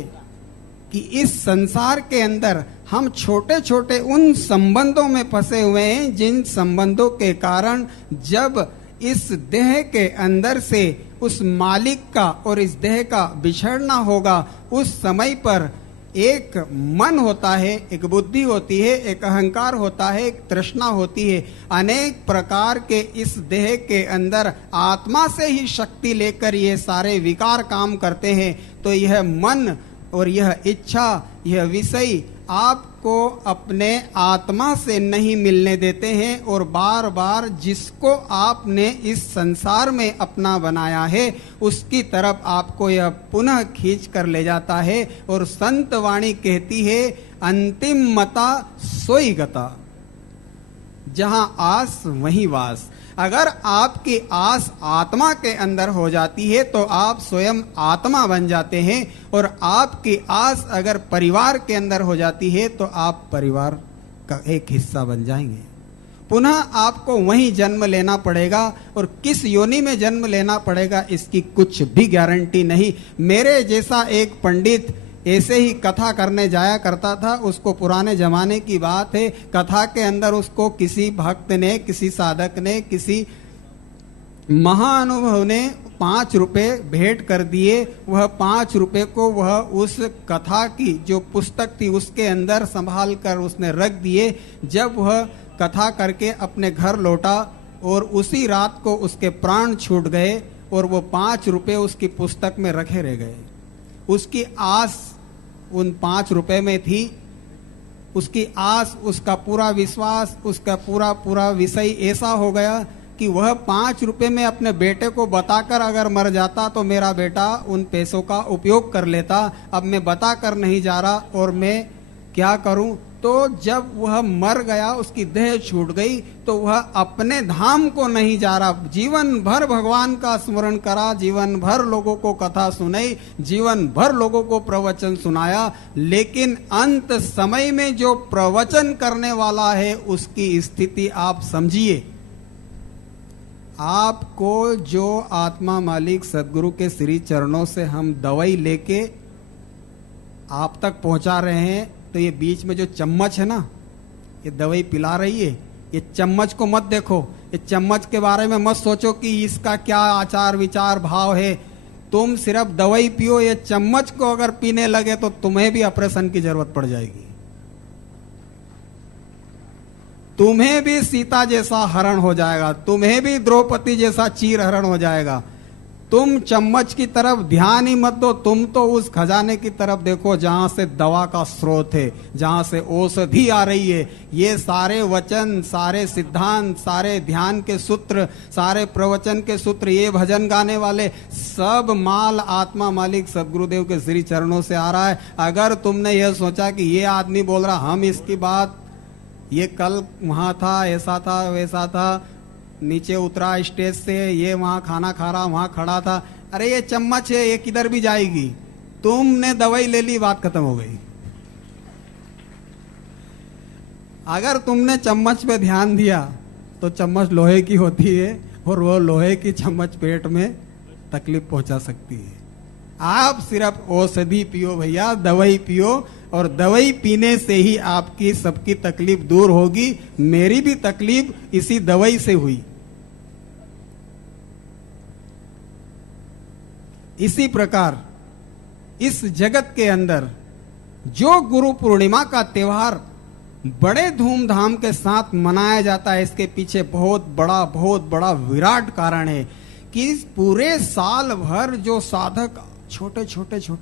कि इस संसार के अंदर हम छोटे छोटे उन संबंधों में फंसे हुए हैं जिन संबंधों के कारण जब इस देह के अंदर से उस मालिक का और इस देह का बिछड़ना होगा, उस समय पर एक मन होता है, एक बुद्धि होती है, एक अहंकार होता है, एक तृष्णा होती है। अनेक प्रकार के इस देह के अंदर आत्मा से ही शक्ति लेकर ये सारे विकार काम करते हैं। तो यह मन और यह इच्छा, यह विषय आपको अपने आत्मा से नहीं मिलने देते हैं और बार बार जिसको आपने इस संसार में अपना बनाया है उसकी तरफ आपको यह पुनः खींच कर ले जाता है। और संत वाणी कहती है अंतिम मता सोई गता, जहां आस वहीं वास। अगर आपकी आस आत्मा के अंदर हो जाती है तो आप स्वयं आत्मा बन जाते हैं, और आपकी आस अगर परिवार के अंदर हो जाती है तो आप परिवार का एक हिस्सा बन जाएंगे। पुनः आपको वहीं जन्म लेना पड़ेगा, और किस योनि में जन्म लेना पड़ेगा इसकी कुछ भी गारंटी नहीं। मेरे जैसा एक पंडित ऐसे ही कथा करने जाया करता था। उसको पुराने जमाने की बात है, कथा के अंदर उसको किसी भक्त ने, किसी साधक ने, किसी महाअनुभव ने 5 रुपए भेंट कर दिए। वह 5 रुपए को वह उस कथा की जो पुस्तक थी उसके अंदर संभाल कर उसने रख दिए। जब वह कथा करके अपने घर लौटा और उसी रात को उसके प्राण छूट गए और वो 5 रुपए उसकी पुस्तक में रखे रह गए। उसकी आस उन 5 रुपए में थी, उसकी आस, उसका पूरा विश्वास, उसका पूरा विषय ऐसा हो गया कि वह 5 रुपए में अपने बेटे को बताकर अगर मर जाता तो मेरा बेटा उन पैसों का उपयोग कर लेता। अब मैं बताकर नहीं जा रहा और मैं क्या करूं। तो जब वह मर गया, उसकी देह छूट गई, तो वह अपने धाम को नहीं जा रहा। जीवन भर भगवान का स्मरण करा, जीवन भर लोगों को कथा सुनाई, जीवन भर लोगों को प्रवचन सुनाया, लेकिन अंत समय में जो प्रवचन करने वाला है उसकी स्थिति आप समझिए। आपको जो आत्मा मालिक सदगुरु के श्री चरणों से हम दवाई लेके आप तक पहुंचा रहे हैं, तो ये बीच में जो चम्मच है ना, ये दवाई पिला रही है, ये चम्मच को मत देखो, ये चम्मच के बारे में मत सोचो कि इसका क्या आचार विचार भाव है। तुम सिर्फ दवाई पियो। ये चम्मच को अगर पीने लगे तो तुम्हें भी ऑपरेशन की जरूरत पड़ जाएगी, तुम्हें भी सीता जैसा हरण हो जाएगा, तुम्हें भी द्रौपदी जैसा चीर हरण हो जाएगा। तुम चम्मच की तरफ ध्यान ही मत दो, तुम तो उस खजाने की तरफ देखो जहां से दवा का स्रोत है, जहां से औषधि आ रही है। ये सारे वचन, सारे सिद्धांत, सारे ध्यान के सूत्र, सारे प्रवचन के सूत्र, ये भजन गाने वाले, सब माल आत्मा मालिक सदगुरुदेव के श्री चरणों से आ रहा है। अगर तुमने यह सोचा कि ये आदमी बोल रहा, हम इसकी बात, ये कल वहां था, ऐसा था, वैसा था, नीचे उतरा स्टेज से, ये वहां खाना खा रहा, वहां खड़ा था, अरे ये चम्मच है, ये किधर भी जाएगी। तुमने दवाई ले ली, बात खत्म हो गई। अगर तुमने चम्मच पे ध्यान दिया तो चम्मच लोहे की होती है और वो लोहे की चम्मच पेट में तकलीफ पहुंचा सकती है। आप सिर्फ औषधि पियो भैया, दवाई पियो, और दवाई पीने से ही आपकी सबकी तकलीफ दूर होगी। मेरी भी तकलीफ इसी दवाई से हुई। इसी प्रकार इस जगत के अंदर जो गुरु पूर्णिमा का त्योहार बड़े धूमधाम के साथ मनाया जाता है, इसके पीछे बहुत बड़ा विराट कारण है कि इस पूरे साल भर जो साधक छोटे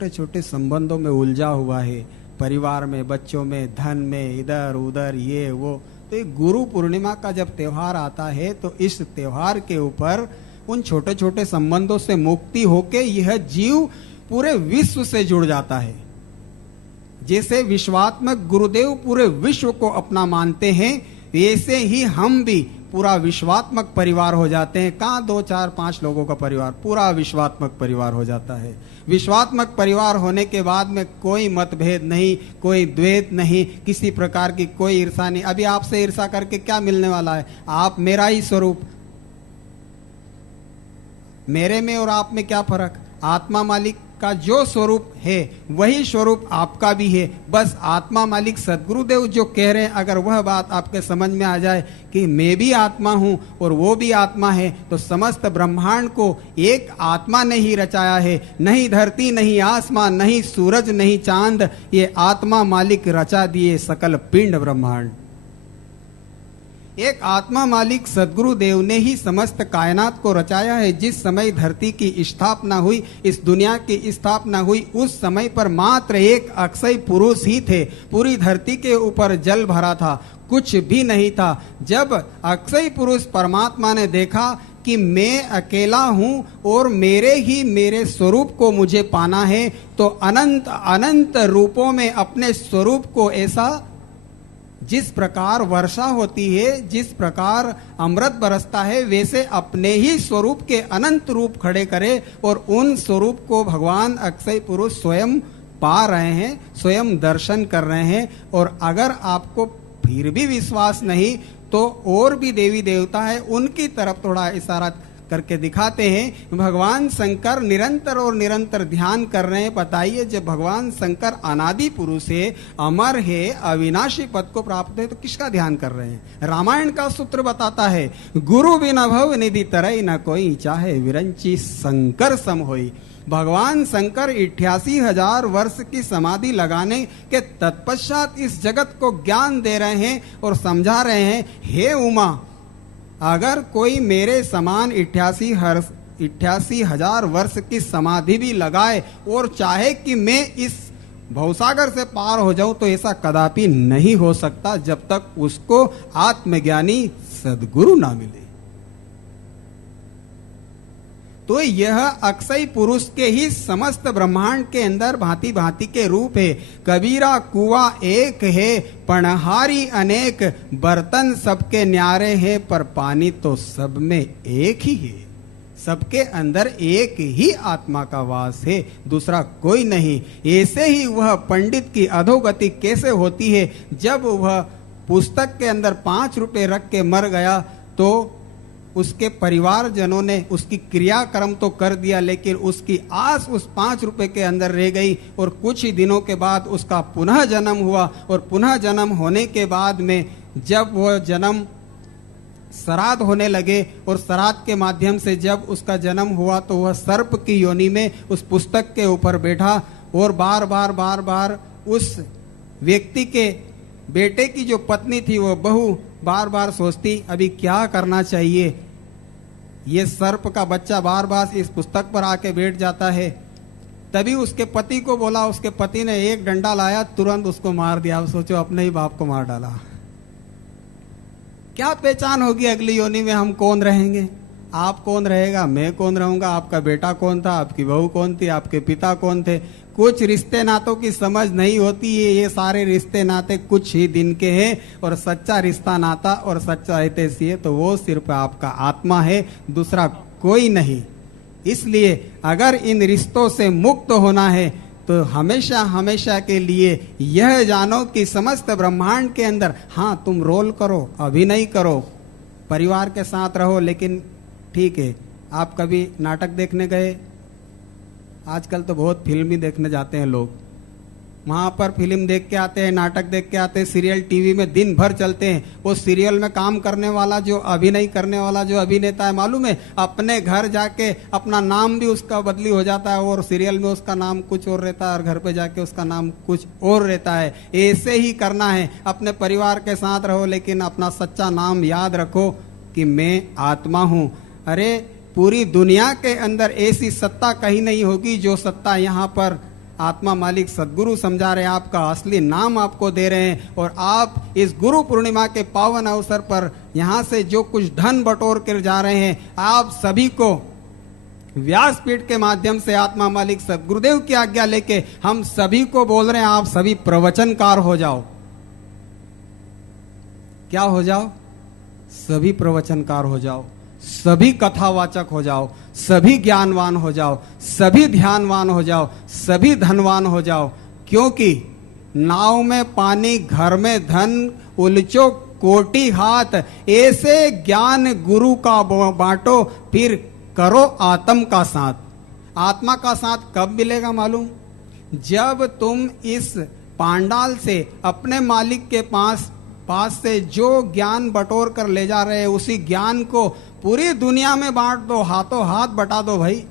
छोटे संबंधों में उलझा हुआ है, परिवार में, बच्चों में, धन में, इधर उधर ये वो, तो ये गुरु पूर्णिमा का जब त्योहार आता है तो इस त्योहार के ऊपर उन छोटे छोटे संबंधों से मुक्ति होके यह जीव पूरे विश्व से जुड़ जाता है। जैसे विश्वात्मक गुरुदेव पूरे विश्व को अपना मानते हैं, वैसे ही हम भी पूरा विश्वात्मक परिवार हो जाते हैं। कहाँ 2 4 5 लोगों का परिवार, पूरा विश्वात्मक परिवार हो जाता है। विश्वात्मक परिवार होने के बाद में कोई मतभेद नहीं, कोई द्वेष नहीं, किसी प्रकार की कोई ईर्षा नहीं। अभी आपसे ईर्षा करके क्या मिलने वाला है? आप मेरा ही स्वरूप, मेरे में और आप में क्या फर्क? आत्मा मालिक का जो स्वरूप है वही स्वरूप आपका भी है। बस आत्मा मालिक सदगुरुदेव जो कह रहे हैं, अगर वह बात आपके समझ में आ जाए कि मैं भी आत्मा हूं और वो भी आत्मा है, तो समस्त ब्रह्मांड को एक आत्मा ने ही रचाया है। नहीं धरती, नहीं आसमान, नहीं सूरज, नहीं चांद, ये आत्मा मालिक रचा दिए सकल पिंड ब्रह्मांड। एक आत्मा मालिक सदगुरुदेव ने ही समस्त कायनात को रचाया है। जिस समय धरती की स्थापना हुई, इस दुनिया की स्थापना हुई, उस समय पर मात्र एक अक्षय पुरुष ही थे। पूरी धरती के ऊपर जल भरा था, कुछ भी नहीं था। जब अक्षय पुरुष परमात्मा ने देखा कि मैं अकेला हूं और मेरे स्वरूप को मुझे पाना है, तो अनंत अनंत रूपों में अपने स्वरूप को, ऐसा जिस प्रकार वर्षा होती है, जिस प्रकार अमृत बरसता है, वैसे अपने ही स्वरूप के अनंत रूप खड़े करे और उन स्वरूप को भगवान अक्षय पुरुष स्वयं पा रहे हैं, स्वयं दर्शन कर रहे हैं। और अगर आपको फिर भी विश्वास नहीं, तो और भी देवी देवता है, उनकी तरफ थोड़ा इशारा करके दिखाते हैं। भगवान शंकर निरंतर और निरंतर ध्यान कर रहे हैं। बताइए, जब भगवान शंकर अनादि पुरुष है, अमर है, अविनाशी पद को प्राप्त है, तो किसका ध्यान कर रहे हैं? रामायण का सूत्र बताता है, गुरु बिना भव निधि तरई न कोई, चाहे विरंची शंकर सम होई। भगवान शंकर 88,000 वर्ष की समाधि लगाने के तत्पश्चात इस जगत को ज्ञान दे रहे हैं और समझा रहे हैं, हे उमा, अगर कोई मेरे समान 88,000 वर्ष की समाधि भी लगाए और चाहे कि मैं इस भवसागर से पार हो जाऊं, तो ऐसा कदापि नहीं हो सकता जब तक उसको आत्मज्ञानी सदगुरु ना मिले। तो यह अक्षय पुरुष के ही समस्त ब्रह्मांड के अंदर भांति भांति के रूप है। कबीरा कुआं एक है, पणहारी अनेक, बर्तन सबके न्यारे हैं, पर पानी तो सब में एक ही है। सबके अंदर एक ही आत्मा का वास है, दूसरा कोई नहीं। ऐसे ही वह पंडित की अधोगति कैसे होती है? जब वह पुस्तक के अंदर 5 रुपए रख के मर गया, तो उसके परिवारजनों ने उसकी क्रियाक्रम तो कर दिया, लेकिन उसकी आस उस 5 रुपए के अंदर रह गई। और कुछ ही दिनों के बाद उसका पुनः जन्म हुआ, और पुनः जन्म होने के बाद में जब वह जन्म श्राद्ध होने लगे, और श्राद्ध के माध्यम से जब उसका जन्म हुआ, तो वह सर्प की योनि में उस पुस्तक के ऊपर बैठा और बार बार उस व्यक्ति के बेटे की जो पत्नी थी, वो बहू बार बार सोचती अभी क्या करना चाहिए। ये सर्प का बच्चा बार बार इस पुस्तक पर आके बैठ जाता है। तभी उसके पति को बोला, उसके पति ने एक डंडा लाया, तुरंत उसको मार दिया। सोचो, अपने ही बाप को मार डाला। क्या पहचान होगी अगली योनि में हम कौन रहेंगे? आप कौन रहेगा, मैं कौन रहूंगा, आपका बेटा कौन था, आपकी बहू कौन थी, आपके पिता कौन थे? कुछ रिश्ते नातों की समझ नहीं होती है। ये सारे रिश्ते नाते कुछ ही दिन के हैं, और सच्चा रिश्ता नाता और सच्चा हितैषी है तो वो सिर्फ आपका आत्मा है, दूसरा कोई नहीं। इसलिए अगर इन रिश्तों से मुक्त होना है, तो हमेशा हमेशा के लिए यह जानो कि समस्त ब्रह्मांड के अंदर, हाँ तुम रोल करो, अभिनय करो, परिवार के साथ रहो, लेकिन ठीक है, आप कभी नाटक देखने गए? आजकल तो बहुत फिल्म ही देखने जाते हैं लोग, वहां पर फिल्म देख के आते हैं, नाटक देख के आते हैं, सीरियल टीवी में दिन भर चलते हैं। वो सीरियल में काम करने वाला जो अभिनय करने वाला जो अभिनेता है, मालूम है, अपने घर जाके अपना नाम भी उसका बदली हो जाता है, और सीरियल में उसका नाम कुछ और रहता है और घर पे जाके उसका नाम कुछ और रहता है। ऐसे ही करना है, अपने परिवार के साथ रहो लेकिन अपना सच्चा नाम याद रखो कि मैं आत्मा हूं। अरे पूरी दुनिया के अंदर ऐसी सत्ता कहीं नहीं होगी जो सत्ता यहाँ पर आत्मा मालिक सदगुरु समझा रहे हैं, आपका असली नाम आपको दे रहे हैं। और आप इस गुरु पूर्णिमा के पावन अवसर पर यहाँ से जो कुछ धन बटोर कर जा रहे हैं, आप सभी को व्यासपीठ के माध्यम से आत्मा मालिक सदगुरुदेव की आज्ञा लेके हम सभी को बोल रहे हैं, आप सभी प्रवचनकार हो जाओ। क्या हो जाओ? सभी प्रवचनकार हो जाओ, सभी कथावाचक हो जाओ, सभी ज्ञानवान हो जाओ, सभी ध्यानवान हो जाओ, सभी धनवान हो जाओ। क्योंकि नाव में पानी, घर में धन, उलझो कोटि हाथ, ऐसे ज्ञान गुरु का बांटो, फिर करो आत्म का साथ। आत्मा का साथ कब मिलेगा मालूम? जब तुम इस पांडाल से अपने मालिक के पास से जो ज्ञान बटोर कर ले जा रहे हैं, उसी ज्ञान को पूरी दुनिया में बांट दो, हाथों हाथ बटा दो भाई।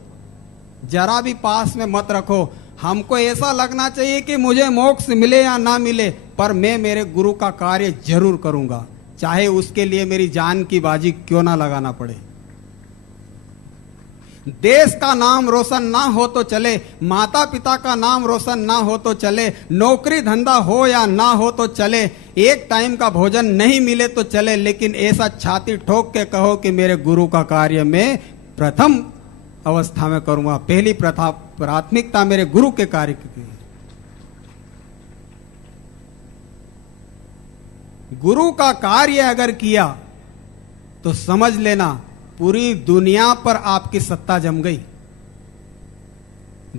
जरा भी पास में मत रखो। हमको ऐसा लगना चाहिए कि मुझे मोक्ष मिले या ना मिले, पर मैं मेरे गुरु का कार्य जरूर करूंगा, चाहे उसके लिए मेरी जान की बाजी क्यों ना लगाना पड़े। देश का नाम रोशन ना हो तो चले, माता पिता का नाम रोशन ना हो तो चले, नौकरी धंधा हो या ना हो तो चले, एक टाइम का भोजन नहीं मिले तो चले, लेकिन ऐसा छाती ठोक के कहो कि मेरे गुरु का कार्य मैं प्रथम अवस्था में करूंगा, पहली प्राथमिकता मेरे गुरु के कार्य की। गुरु का कार्य अगर किया तो समझ लेना पूरी दुनिया पर आपकी सत्ता जम गई।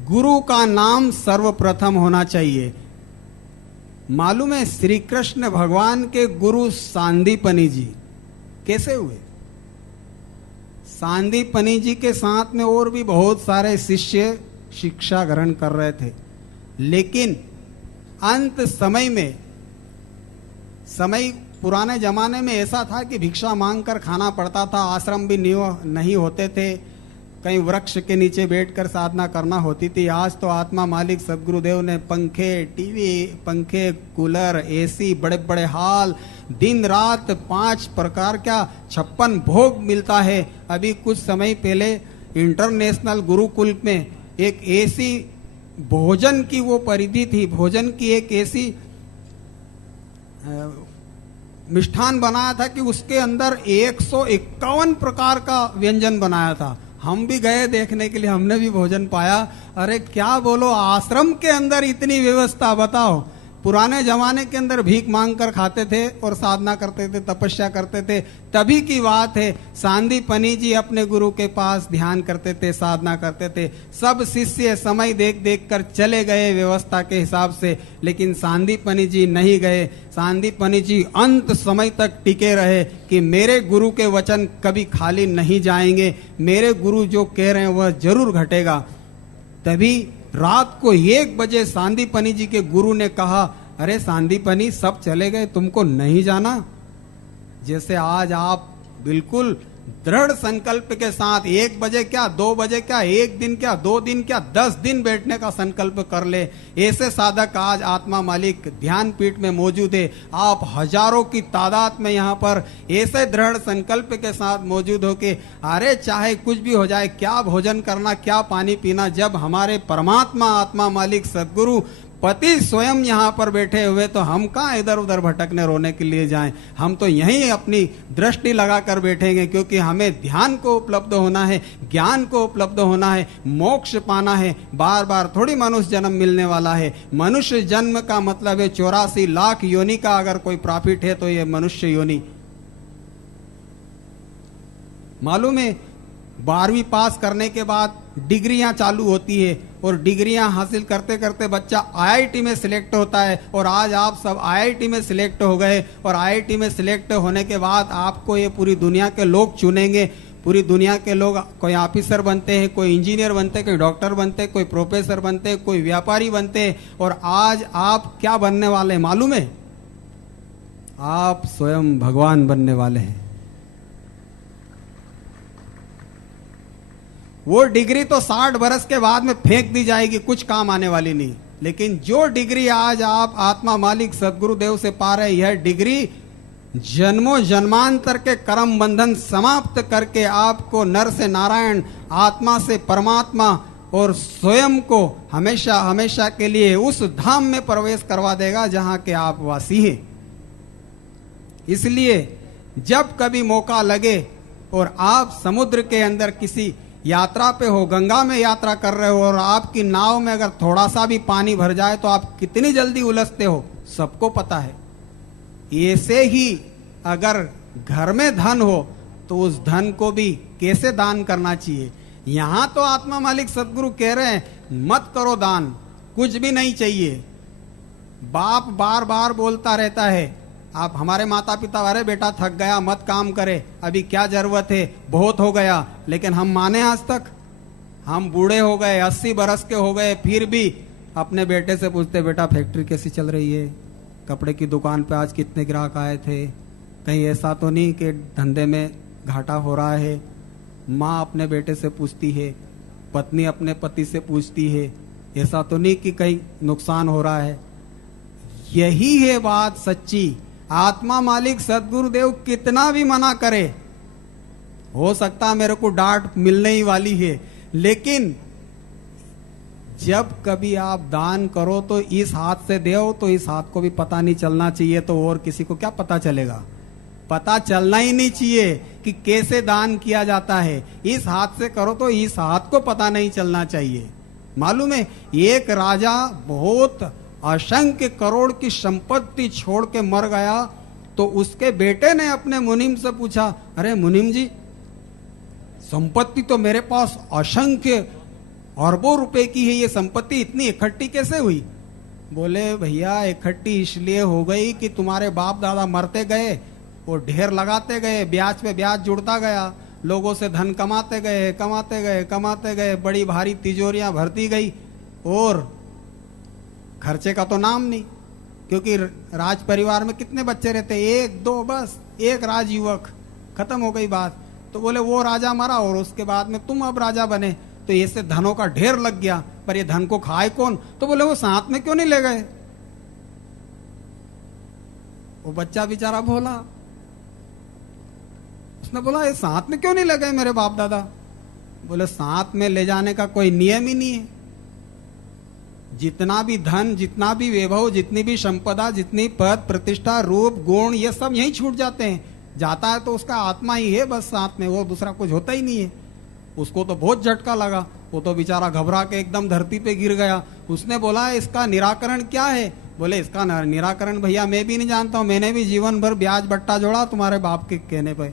गुरु का नाम सर्वप्रथम होना चाहिए। मालूम है श्री कृष्ण भगवान के गुरु सांदीपनी जी कैसे हुए? सांदीपनी जी के साथ में और भी बहुत सारे शिष्य शिक्षा ग्रहण कर रहे थे, लेकिन अंत समय में, पुराने जमाने में ऐसा था कि भिक्षा मांगकर खाना पड़ता था, आश्रम भी नहीं होते थे, कहीं वृक्ष के नीचे बैठकर साधना करना होती थी। आज तो आत्मा मालिक सदगुरुदेव ने पंखे, टीवी, पंखे, कूलर, एसी, बड़े बड़े हॉल, दिन रात 5 प्रकार का 56 भोग मिलता है। अभी कुछ समय पहले इंटरनेशनल गुरुकुल में एक ऐसी भोजन की वो परिधि थी, भोजन की एक ऐसी मिष्ठान बनाया था कि उसके अंदर 151 प्रकार का व्यंजन बनाया था। हम भी गए देखने के लिए, हमने भी भोजन पाया। अरे क्या बोलो, आश्रम के अंदर इतनी व्यवस्था, बताओ। पुराने जमाने के अंदर भीख मांग कर खाते थे और साधना करते थे, तपस्या करते थे। तभी की बात है, सांदीपनी जी अपने गुरु के पास ध्यान करते थे, साधना करते थे। सब शिष्य समय देख देख कर चले गए व्यवस्था के हिसाब से, लेकिन सांदीपनी जी नहीं गए। सांदीपनी जी अंत समय तक टिके रहे कि मेरे गुरु के वचन कभी खाली नहीं जाएंगे, मेरे गुरु जो कह रहे हैं वह जरूर घटेगा। तभी रात को 1 बजे सांदीपनी जी के गुरु ने कहा, अरे सांदीपनी, सब चले गए, तुमको नहीं जाना? जैसे आज आप बिल्कुल दृढ़ संकल्प के साथ 1 बजे क्या, 2 बजे क्या, 1 दिन क्या, 2 दिन क्या, 10 दिन बैठने का संकल्प कर ले। ऐसे साधक आज आत्मा मालिक ध्यान पीठ में मौजूद है। आप हजारों की तादाद में यहाँ पर ऐसे दृढ़ संकल्प के साथ मौजूद हो के, अरे चाहे कुछ भी हो जाए, क्या भोजन करना, क्या पानी पीना, जब हमारे परमात्मा आत्मा मालिक सदगुरु पति स्वयं यहाँ पर बैठे हुए, तो हम कहाँ इधर उधर भटकने रोने के लिए जाएं। हम तो यहीं अपनी दृष्टि लगाकर बैठेंगे, क्योंकि हमें ध्यान को उपलब्ध होना है, ज्ञान को उपलब्ध होना है, मोक्ष पाना है। बार बार थोड़ी मनुष्य जन्म मिलने वाला है। मनुष्य जन्म का मतलब है 84 लाख योनि का अगर कोई प्रॉफिट है तो ये मनुष्य योनि। मालूम है 12वीं पास करने के बाद डिग्रियां चालू होती है, और डिग्रियां हासिल करते करते बच्चा आईआईटी में सिलेक्ट होता है। और आज आप सब आईआईटी में सिलेक्ट हो गए, और आईआईटी में सिलेक्ट होने के बाद आपको ये पूरी दुनिया के लोग चुनेंगे। पूरी दुनिया के लोग कोई ऑफिसर बनते हैं, कोई इंजीनियर बनते हैं, कोई डॉक्टर बनते हैं, कोई प्रोफेसर बनते हैं, कोई व्यापारी बनते हैं, और आज आप क्या बनने वाले हैं मालूम है? आप स्वयं भगवान बनने वाले हैं। वो डिग्री तो 60 बरस के बाद में फेंक दी जाएगी, कुछ काम आने वाली नहीं। लेकिन जो डिग्री आज आप आत्मा मालिक सदगुरुदेव से पा रहे, यह डिग्री जन्मों जन्मांतर के कर्म बंधन समाप्त करके आपको नर से नारायण, आत्मा से परमात्मा और स्वयं को हमेशा हमेशा के लिए उस धाम में प्रवेश करवा देगा जहां के आप वासी हैं। इसलिए जब कभी मौका लगे और आप समुद्र के अंदर किसी यात्रा पे हो, गंगा में यात्रा कर रहे हो, और आपकी नाव में अगर थोड़ा सा भी पानी भर जाए तो आप कितनी जल्दी उलझते हो, सबको पता है। ऐसे ही अगर घर में धन हो तो उस धन को भी कैसे दान करना चाहिए। यहां तो आत्मा मालिक सदगुरु कह रहे हैं मत करो दान, कुछ भी नहीं चाहिए। बाप बार बार बोलता रहता है, आप हमारे माता पिता, अरे बेटा थक गया मत काम करे, अभी क्या जरूरत है, बहुत हो गया। लेकिन हम माने आज तक? हम बूढ़े हो गए, 80 बरस के हो गए, फिर भी अपने बेटे से पूछते, बेटा फैक्ट्री कैसी चल रही है, कपड़े की दुकान पे आज कितने ग्राहक आए थे, कहीं ऐसा तो नहीं कि धंधे में घाटा हो रहा है। माँ अपने बेटे से पूछती है, पत्नी अपने पति से पूछती है, ऐसा तो नहीं कि कहीं नुकसान हो रहा है। यही है बात सच्ची। आत्मा मालिक सदगुरुदेव कितना भी मना करे, हो सकता है मेरे को डांट मिलने ही वाली है, लेकिन जब कभी आप दान करो तो इस हाथ से दो, तो इस हाथ को भी पता नहीं चलना चाहिए, तो और किसी को क्या पता चलेगा? पता चलना ही नहीं चाहिए कि कैसे दान किया जाता है। इस हाथ से करो तो इस हाथ को पता नहीं चलना चाहिए। मालूम है, एक राजा बहुत असंख्य करोड़ की संपत्ति छोड़ के मर गया, तो उसके बेटे ने अपने मुनीम से पूछा, अरे मुनीम जी, संपत्ति तो मेरे पास असंख्य अरबों रुपए की है, ये संपत्ति इतनी इकट्ठी कैसे हुई? बोले, भैया इकट्ठी इसलिए हो गई कि तुम्हारे बाप दादा मरते गए, वो ढेर लगाते गए, ब्याज पे ब्याज जुड़ता गया, लोगों से धन कमाते गए कमाते गए कमाते गए, बड़ी भारी तिजोरियां भरती गई, और खर्चे का तो नाम नहीं। क्योंकि राज परिवार में कितने बच्चे रहते, 1-2, बस एक राज युवक, खत्म हो गई बात। तो बोले वो राजा मरा और उसके बाद में तुम अब राजा बने, तो ऐसे धनों का ढेर लग गया, पर ये धन को खाए कौन? तो बोले वो साथ में क्यों नहीं ले गए? वो बच्चा बेचारा भोला, उसने बोला, ये साथ में क्यों नहीं ले गए मेरे बाप दादा? बोले साथ में ले जाने का कोई नियम ही नहीं है। जितना भी धन, जितना भी वैभव, जितनी भी संपदा, जितनी पद प्रतिष्ठा रूप गुण, ये सब यहीं छूट जाते हैं। जाता है तो उसका आत्मा ही है बस साथ में, वो दूसरा कुछ होता ही नहीं है। उसको तो बहुत झटका लगा, वो तो बेचारा घबरा के एकदम धरती पे गिर गया। उसने बोला, इसका निराकरण क्या है? बोले इसका निराकरण भैया मैं भी नहीं जानता हूं, मैंने भी जीवन भर ब्याज बट्टा जोड़ा तुम्हारे बाप के कहने पे,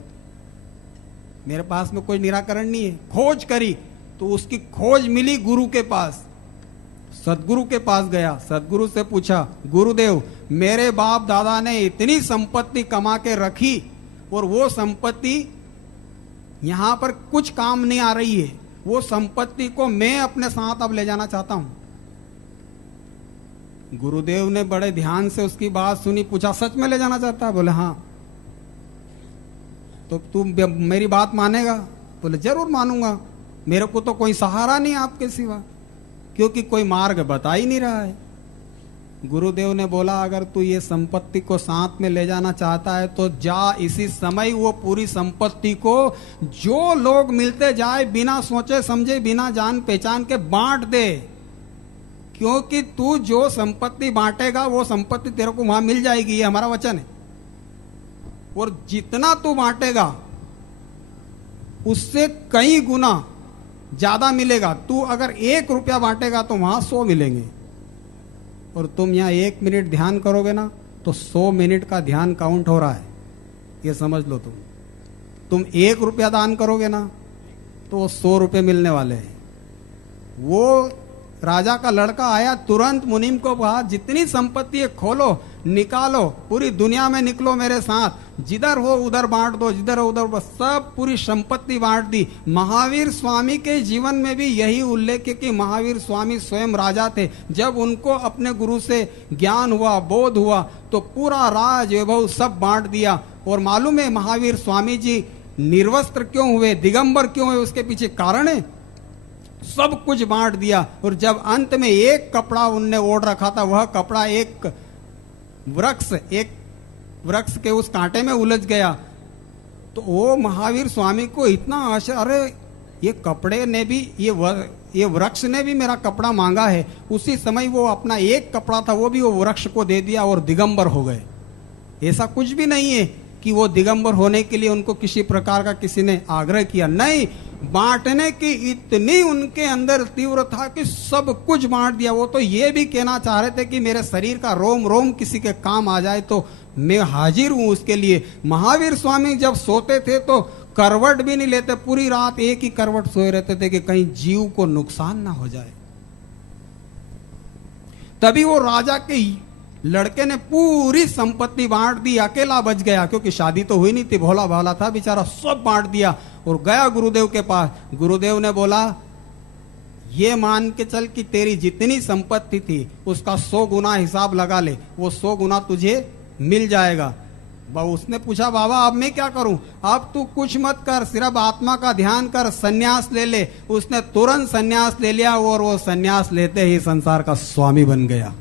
मेरे पास में कोई निराकरण नहीं है। खोज करी तो उसकी खोज मिली गुरु के पास, सदगुरु के पास गया, सदगुरु से पूछा, गुरुदेव मेरे बाप दादा ने इतनी संपत्ति कमा के रखी और वो संपत्ति यहां पर कुछ काम नहीं आ रही है, वो संपत्ति को मैं अपने साथ अब ले जाना चाहता हूं। गुरुदेव ने बड़े ध्यान से उसकी बात सुनी, पूछा सच में ले जाना चाहता है? बोले हाँ। तो तू मेरी बात मानेगा? बोले जरूर मानूंगा, मेरे को तो कोई सहारा नहीं आपके सिवा, क्योंकि कोई मार्ग बता ही नहीं रहा है। गुरुदेव ने बोला, अगर तू ये संपत्ति को साथ में ले जाना चाहता है तो जा, इसी समय वो पूरी संपत्ति को जो लोग मिलते जाए बिना सोचे समझे, बिना जान पहचान के बांट दे, क्योंकि तू जो संपत्ति बांटेगा वो संपत्ति तेरे को वहां मिल जाएगी, ये हमारा वचन है। और जितना तू बांटेगा उससे कई गुना ज्यादा मिलेगा। तू अगर 1 रुपया बांटेगा तो वहां 100 मिलेंगे, और तुम यहाँ 1 मिनट ध्यान करोगे ना तो 100 मिनट का ध्यान काउंट हो रहा है, ये समझ लो। तुम 1 रुपया दान करोगे ना तो 100 रुपये मिलने वाले हैं। वो राजा का लड़का आया, तुरंत मुनीम को कहा, जितनी संपत्ति है खोलो, निकालो, पूरी दुनिया में निकलो मेरे साथ, जिधर हो उधर बांट दो, जिधर हो उधर, बस सब पूरी संपत्ति बांट दी। महावीर स्वामी के जीवन में भी यही उल्लेख है कि महावीर स्वामी स्वयं राजा थे। जब उनको अपने गुरु से ज्ञान हुआ, बोध हुआ, तो पूरा राज वैभव सब बांट दिया। और मालूम है महावीर स्वामी जी निर्वस्त्र क्यों हुए, दिगंबर क्यों हुए, उसके पीछे कारण है, सब कुछ बांट दिया। और जब अंत में एक कपड़ा उनने ओढ़ रखा था, वह कपड़ा एक वृक्ष के उस कांटे में उलझ गया, तो वो महावीर स्वामी को इतना आश्चर्य, अरे ये कपड़े ने भी, ये वृक्ष ने भी मेरा कपड़ा मांगा है। उसी समय वो अपना एक कपड़ा था वो भी वो वृक्ष को दे दिया और दिगंबर हो गए। ऐसा कुछ भी नहीं है कि वो दिगंबर होने के लिए उनको किसी प्रकार का किसी ने आग्रह किया, नहीं, बांटने की इतनी उनके अंदर तीव्र था कि सब कुछ बांट दिया। वो तो ये भी कहना चाह रहे थे कि मेरे शरीर का रोम रोम किसी के काम आ जाए तो मैं हाजिर हूं उसके लिए। महावीर स्वामी जब सोते थे तो करवट भी नहीं लेते, पूरी रात एक ही करवट सोए रहते थे कि कहीं जीव को नुकसान ना हो जाए। तभी वो राजा के लड़के ने पूरी संपत्ति बांट दी, अकेला बच गया, क्योंकि शादी तो हुई नहीं थी, भोला भाला था बेचारा, सब बांट दिया और गया गुरुदेव के पास। गुरुदेव ने बोला, ये मान के चल कि तेरी जितनी संपत्ति थी उसका 100 गुना हिसाब लगा ले, वो 100 गुना तुझे मिल जाएगा। उसने पूछा, बाबा अब मैं क्या करूं? अब तू कुछ मत कर, सिर्फ आत्मा का ध्यान कर, सन्यास ले ले। उसने तुरंत सन्यास ले लिया और वो सन्यास लेते ही संसार का स्वामी बन गया।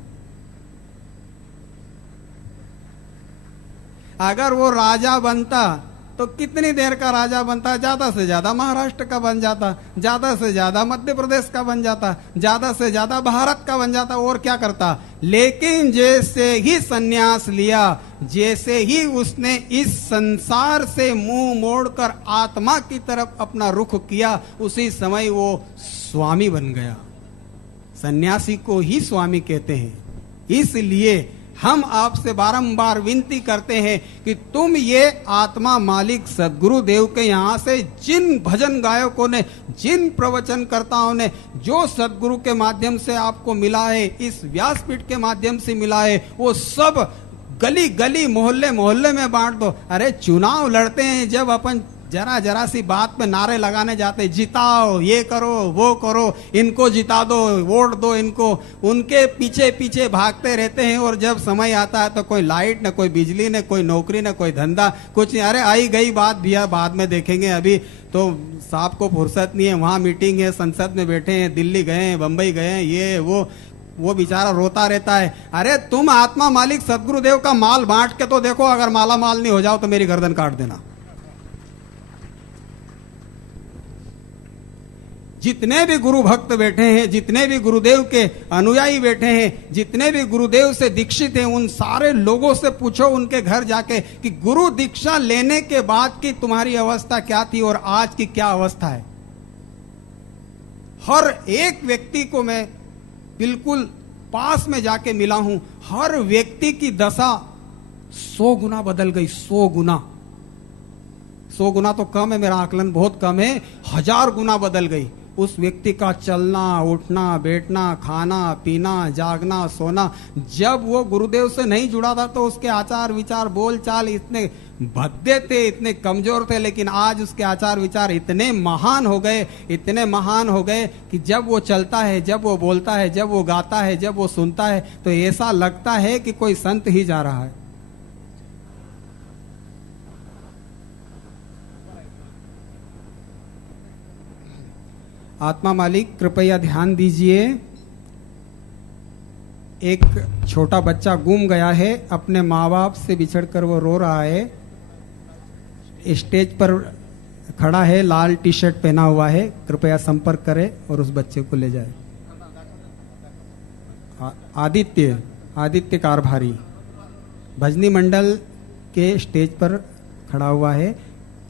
अगर वो राजा बनता तो कितनी देर का राजा बनता, ज्यादा से ज्यादा महाराष्ट्र का बन जाता, ज्यादा से ज्यादा मध्य प्रदेश का बन जाता, ज्यादा से ज्यादा भारत का बन जाता, और क्या करता। लेकिन जैसे ही सन्यास लिया, जैसे ही उसने इस संसार से मुंह मोड़कर आत्मा की तरफ अपना रुख किया, उसी समय वो स्वामी बन गया। सन्यासी को ही स्वामी कहते हैं। इसलिए हम आपसे बारंबार विनती करते हैं कि तुम ये आत्मा मालिक सदगुरु देव के यहाँ से जिन भजन गायकों ने, जिन प्रवचनकर्ताओं ने जो सदगुरु के माध्यम से आपको मिला है, इस व्यासपीठ के माध्यम से मिला है, वो सब गली गली मोहल्ले मोहल्ले में बांट दो। अरे चुनाव लड़ते हैं जब अपन जरा जरा सी बात पे नारे लगाने जाते, जिताओ, ये करो, वो करो, इनको जिता दो, वोट दो इनको, उनके पीछे पीछे भागते रहते हैं। और जब समय आता है तो कोई लाइट, न कोई बिजली, न कोई नौकरी, न कोई धंधा, कुछ नहीं। अरे आई गई बात भैया, बाद में देखेंगे, अभी तो साहब को फुर्सत नहीं है, वहां मीटिंग है, संसद में बैठे हैं, दिल्ली गए हैं, बंबई गए हैं, ये वो बेचारा रोता रहता है। अरे तुम आत्मा मालिक सदगुरुदेव का माल बांट के तो देखो, अगर माला माल नहीं हो जाओ तो मेरी गर्दन काट देना। जितने भी गुरु भक्त बैठे हैं, जितने भी गुरुदेव के अनुयायी बैठे हैं, जितने भी गुरुदेव से दीक्षित हैं, उन सारे लोगों से पूछो उनके घर जाके कि गुरु दीक्षा लेने के बाद की तुम्हारी अवस्था क्या थी और आज की क्या अवस्था है। हर एक व्यक्ति को मैं बिल्कुल पास में जाके मिला हूं, हर व्यक्ति की दशा 100 गुना बदल गई, 100 गुना। 100 गुना तो कम है, मेरा आकलन बहुत कम है, 1000 गुना बदल गई। उस व्यक्ति का चलना, उठना, बैठना, खाना, पीना, जागना, सोना। जब वो गुरुदेव से नहीं जुड़ा था तो उसके आचार विचार, बोल चाल इतने भद्दे थे, इतने कमजोर थे, लेकिन आज उसके आचार विचार इतने महान हो गए, इतने महान हो गए कि जब वो चलता है, जब वो बोलता है, जब वो गाता है, जब वो सुनता है, तो ऐसा लगता है कि कोई संत ही जा रहा है। आत्मा मालिक कृपया ध्यान दीजिए, एक छोटा बच्चा गुम गया है, अपने माँ बाप से बिछड़कर वो रो रहा है, स्टेज पर खड़ा है, लाल टी शर्ट पहना हुआ है, कृपया संपर्क करें और उस बच्चे को ले जाए। आदित्य कारभारी भजनी मंडल के स्टेज पर खड़ा हुआ है,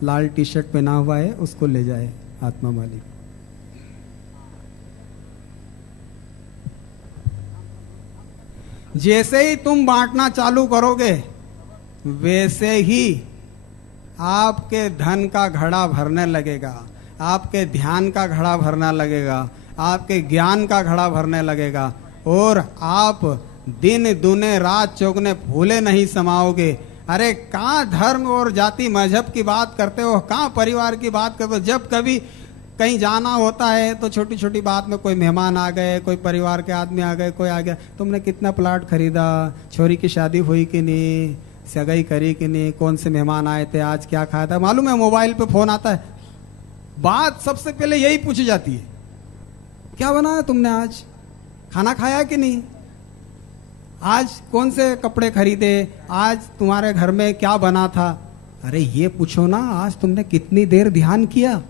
लाल टी शर्ट पहना हुआ है, उसको ले जाए आत्मा मालिक। जैसे ही तुम बांटना चालू करोगे, वैसे ही आपके धन का घड़ा भरने लगेगा, आपके ध्यान का घड़ा भरना लगेगा, आपके ज्ञान का घड़ा भरने लगेगा, और आप दिन दुने रात चौगने फूले नहीं समाओगे। अरे कहाँ धर्म और जाति मजहब की बात करते हो, कहाँ परिवार की बात करते हो। जब कभी कहीं जाना होता है तो छोटी छोटी बात में कोई मेहमान आ गए, कोई परिवार के आदमी आ गए, कोई आ गया, तुमने कितना प्लाट खरीदा, छोरी की शादी हुई कि नहीं, सगाई करी कि नहीं, कौन से मेहमान आए थे, आज क्या खाया था। मालूम है मोबाइल पे फोन आता है, बात सबसे पहले यही पूछी जाती है, क्या बनाया तुमने, आज खाना खाया कि नहीं, आज कौन से कपड़े खरीदे, आज तुम्हारे घर में क्या बना था। अरे ये पूछो ना, आज तुमने कितनी देर ध्यान किया,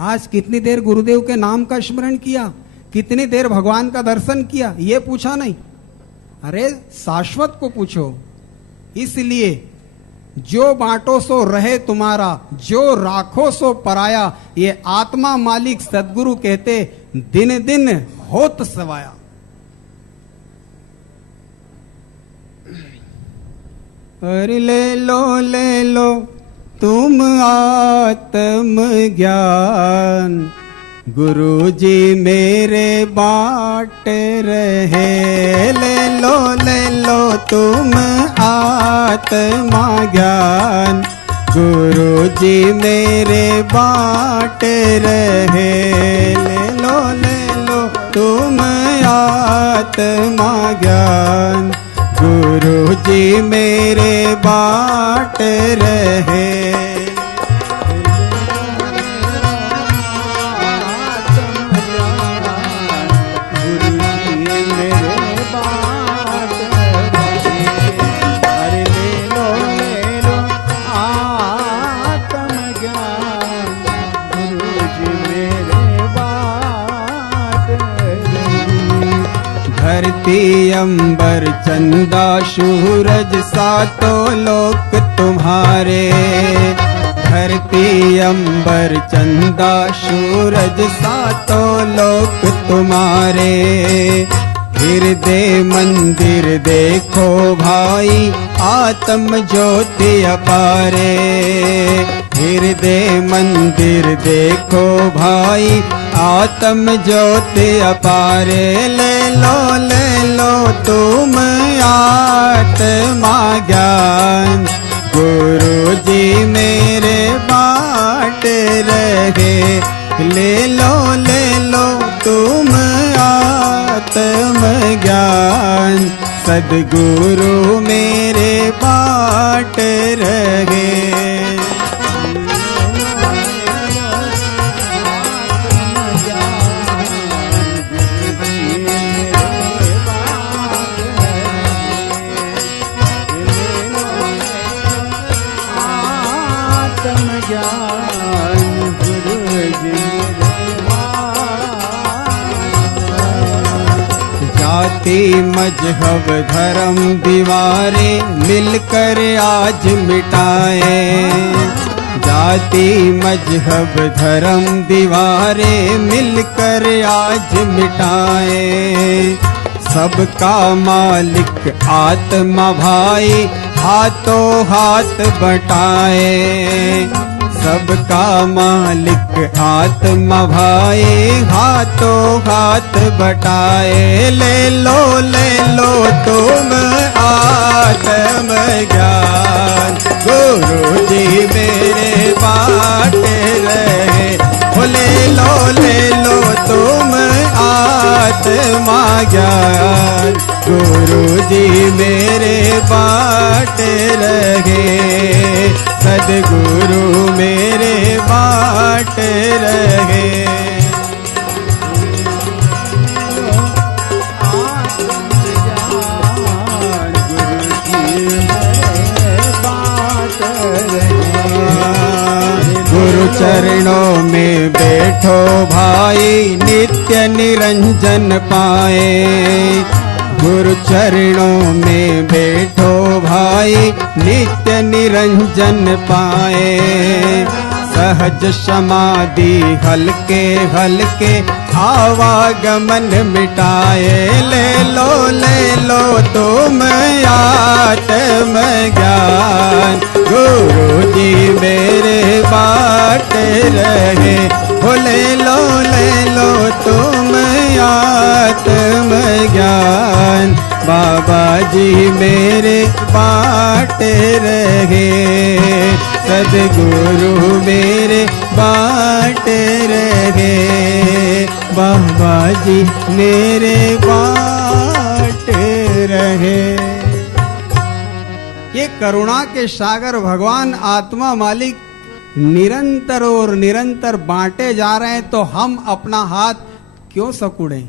आज कितनी देर गुरुदेव के नाम का स्मरण किया, कितनी देर भगवान का दर्शन किया, ये पूछा नहीं। अरे शाश्वत को पूछो। इसलिए जो बांटो सो रहे तुम्हारा, जो राखो सो पराया, ये आत्मा मालिक सदगुरु कहते, दिन दिन होत सवाया। अरे ले लो तुम आत्म ज्ञान, गुरु जी मेरे बांट रहे। ले लो तुम आत्मा ज्ञान, गुरु जी मेरे बांट रहे। ले लो तुम आत्मा ज्ञान, गुरु जी मेरे बांट रहे। धरती अंबर चंदा सूरज सातों लोक तुम्हारे। धरती अंबर चंदा सूरज सातों लोक तुम्हारे। हृदय मंदिर देखो भाई, आत्म ज्योति अपारे। हृदय मंदिर देखो भाई, आत्म ज्योति अपारे। ले लो तुम आत्मा ज्ञान, गुरु जी मेरे बांट रहे। ले लो तुम आत्म ज्ञान, सदगुरु मेरे बांट रहे। जाति मजहब धर्म दीवारे मिलकर आज मिटाए। जाति मजहब धर्म दीवारे मिलकर आज मिटाए। सबका मालिक आत्मा भाई, हाथों हाथ बटाए। सबका मालिक आत्मा भाई, हाथों हाथ बटाए। ले लो तुम आत्म ज्ञान, गुरु जी मेरे बांट रहे। ले लो तुम आत्मा ज्ञान, गुरु जी मेरे बांट रहे। सदगुरु मेरे बांट रहे। गुरु चरणों में बैठो भाई, नित्य निरंजन पाए। गुरु चरणों में बैठो भाई, नित्य निरंजन पाए। सहज समाधि हल्के हल्के आवागमन मिटाए। ले लो तुम आत्म ज्ञान, गुरु जी मेरे बांट रहे। ले लो तुम आत्म ज्ञान, बाबा जी मेरे बाटे रहे, सदगुरु मेरे बाटे रहे, बाबा जी मेरे बाटे रहे। ये करुणा के सागर भगवान आत्मा मालिक निरंतर और निरंतर बांटे जा रहे हैं, तो हम अपना हाथ क्यों सकुड़े,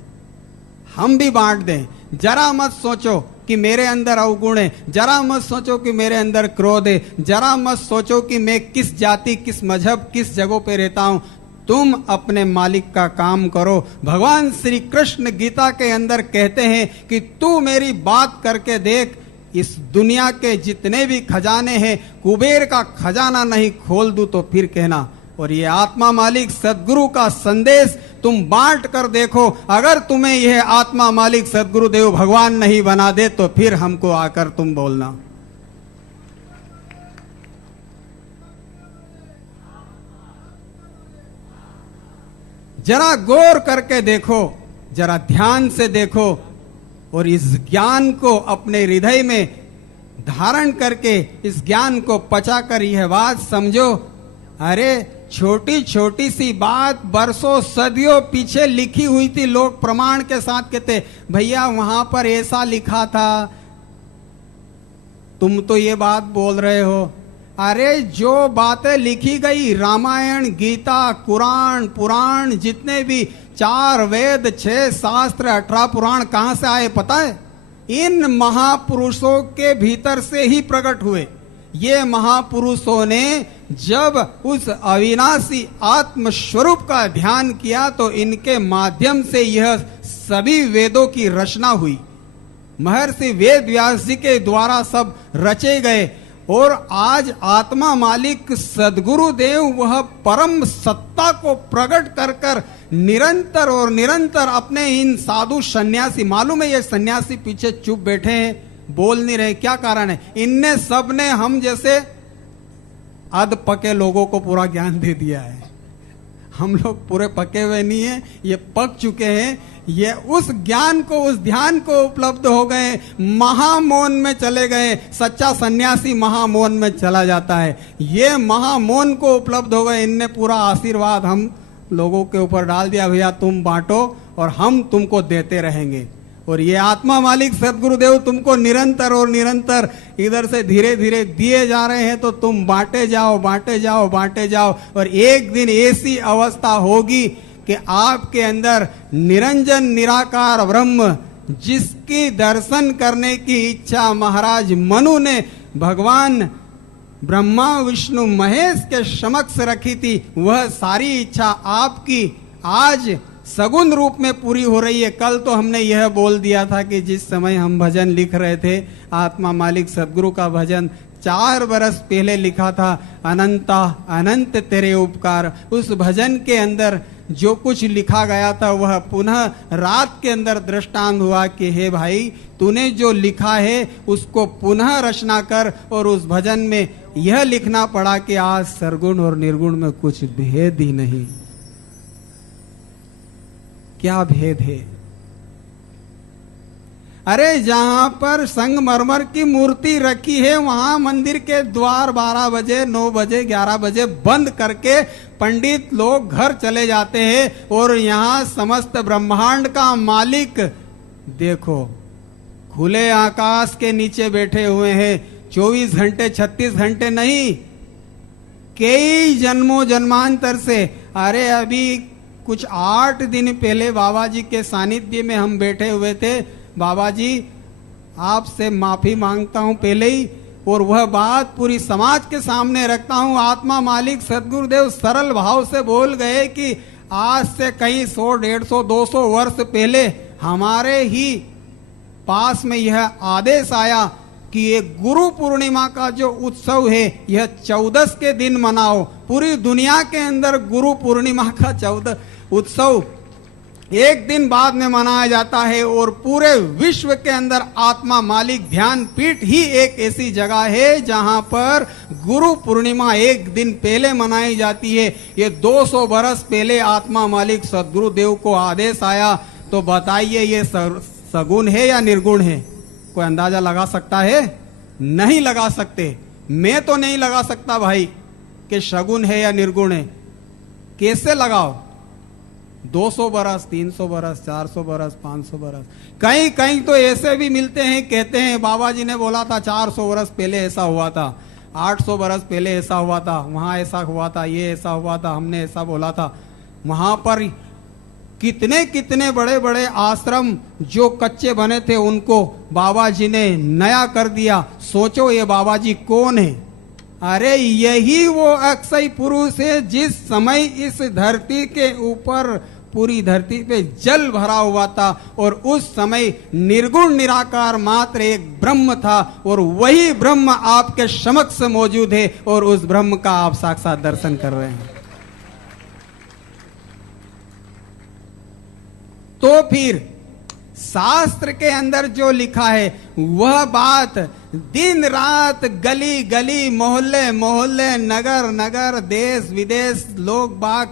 हम भी बांट दें। जरा मत सोचो कि मेरे अंदर अवगुण है, जरा मत सोचो कि मेरे अंदर क्रोध है, जरा मत सोचो कि मैं किस जाति, किस मजहब, किस जगह पे रहता हूं। तुम अपने मालिक का काम करो। भगवान श्री कृष्ण गीता के अंदर कहते हैं कि तू मेरी बात करके देख, इस दुनिया के जितने भी खजाने हैं, कुबेर का खजाना नहीं खोल दूं तो फिर कहना। और ये आत्मा मालिक सदगुरु का संदेश तुम बांट कर देखो। अगर तुम्हें यह आत्मा मालिक सदगुरु देव भगवान नहीं बना दे तो फिर हमको आकर तुम बोलना। जरा गौर करके देखो, जरा ध्यान से देखो और इस ज्ञान को अपने हृदय में धारण करके इस ज्ञान को पचाकर यह बात समझो। अरे छोटी छोटी सी बात बरसों सदियों पीछे लिखी हुई थी, लोग प्रमाण के साथ कहते भैया वहां पर ऐसा लिखा था, तुम तो ये बात बोल रहे हो। अरे जो बातें लिखी गई, रामायण, गीता, कुरान, पुराण, जितने भी 4 वेद, 6 शास्त्र, 18 पुराण कहां से आए पता है? इन महापुरुषों के भीतर से ही प्रकट हुए। ये महापुरुषों ने जब उस अविनाशी आत्म स्वरूप का ध्यान किया तो इनके माध्यम से यह सभी वेदों की रचना हुई। महर्षि वेद व्यास जी के द्वारा सब रचे गए और आज आत्मा मालिक सदगुरु देव वह परम सत्ता को प्रकट कर कर निरंतर और निरंतर अपने इन साधु सन्यासी, मालूम है ये सन्यासी पीछे चुप बैठे हैं, बोल नहीं रहे, क्या कारण है? इनने सब ने हम जैसे अध पके लोगों को पूरा ज्ञान दे दिया है। हम लोग पूरे पके हुए नहीं है, ये पक चुके हैं। ये उस ज्ञान को, उस ध्यान को उपलब्ध हो गए, महामौन में चले गए। सच्चा सन्यासी महामौन में चला जाता है। ये महामौन को उपलब्ध हो गए, इनने पूरा आशीर्वाद हम लोगों के ऊपर डाल दिया, भैया तुम बांटो और हम तुमको देते रहेंगे। और ये आत्मा मालिक सदगुरुदेव तुमको निरंतर और निरंतर इधर से धीरे धीरे दिए जा रहे हैं, तो तुम बांटे जाओ, बांटे जाओ, बांटे जाओ। और एक दिन ऐसी अवस्था होगी कि आपके अंदर निरंजन निराकार ब्रह्म, जिसकी दर्शन करने की इच्छा महाराज मनु ने भगवान ब्रह्मा विष्णु महेश के समक्ष रखी थी, वह सारी इच्छा आपकी आज सगुण रूप में पूरी हो रही है। कल तो हमने यह बोल दिया था कि जिस समय हम भजन लिख रहे थे, आत्मा मालिक सदगुरु का भजन 4 बरस पहले लिखा था, अनंता अनंत तेरे उपकार। उस भजन के अंदर जो कुछ लिखा गया था वह पुनः रात के अंदर दृष्टांत हुआ कि हे भाई, तूने जो लिखा है उसको पुनः रचना कर। और उस भजन में यह लिखना पड़ा कि आज सरगुण और निर्गुण में कुछ भेद ही नहीं। क्या भेद है? अरे जहां पर संगमरमर की मूर्ति रखी है वहां मंदिर के द्वार 12 बजे, 9 बजे, 11 बजे बंद करके पंडित लोग घर चले जाते हैं। और यहां समस्त ब्रह्मांड का मालिक देखो खुले आकाश के नीचे बैठे हुए हैं। 24 घंटे 36 घंटे नहीं, कई जन्मों जन्मांतर से। अरे अभी कुछ 8 दिन पहले बाबा जी के सानिध्य में हम बैठे हुए थे। बाबा जी आपसे माफी मांगता हूं पहले ही, और वह बात पूरी समाज के सामने रखता हूं। आत्मा मालिक सदगुरुदेव सरल भाव से बोल गए कि आज से कहीं 100, 150, 200 वर्ष पहले हमारे ही पास में यह आदेश आया कि ये गुरु पूर्णिमा का जो उत्सव है यह 14 के दिन मनाओ। पूरी दुनिया के अंदर गुरु पूर्णिमा का 14 उत्सव एक दिन बाद में मनाया जाता है। और पूरे विश्व के अंदर आत्मा मालिक ध्यान पीठ ही एक ऐसी जगह है जहां पर गुरु पूर्णिमा एक दिन पहले मनाई जाती है। ये 200 बरस पहले आत्मा मालिक सदगुरु देव को आदेश आया। तो बताइए ये सगुण है या निर्गुण है? कोई अंदाजा लगा सकता है? नहीं लगा सकते। मैं तो नहीं लगा सकता भाई कि शगुन है या निर्गुण है। कैसे लगाओ? 200 बरस, 300 बरस, 400 बरस, 500 बरस, कहीं कहीं तो ऐसे भी मिलते हैं, कहते हैं बाबा जी ने बोला था 400 बरस पहले ऐसा हुआ था, 800 बरस पहले ऐसा हुआ था, वहां ऐसा हुआ था, ये ऐसा हुआ था, हमने ऐसा बोला था। वहां पर कितने कितने बड़े बड़े आश्रम जो कच्चे बने थे उनको बाबा जी ने नया कर दिया। सोचो ये बाबा जी कौन है? अरे यही वो अक्षय पुरुष है जिस समय इस धरती के ऊपर पूरी धरती पे जल भरा हुआ था और उस समय निर्गुण निराकार मात्र एक ब्रह्म था और वही ब्रह्म आपके समक्ष मौजूद है और उस ब्रह्म का आप साक्षात दर्शन कर रहे हैं। तो फिर शास्त्र के अंदर जो लिखा है वह बात दिन रात गली गली मोहल्ले मोहल्ले नगर नगर देश विदेश लोग बाग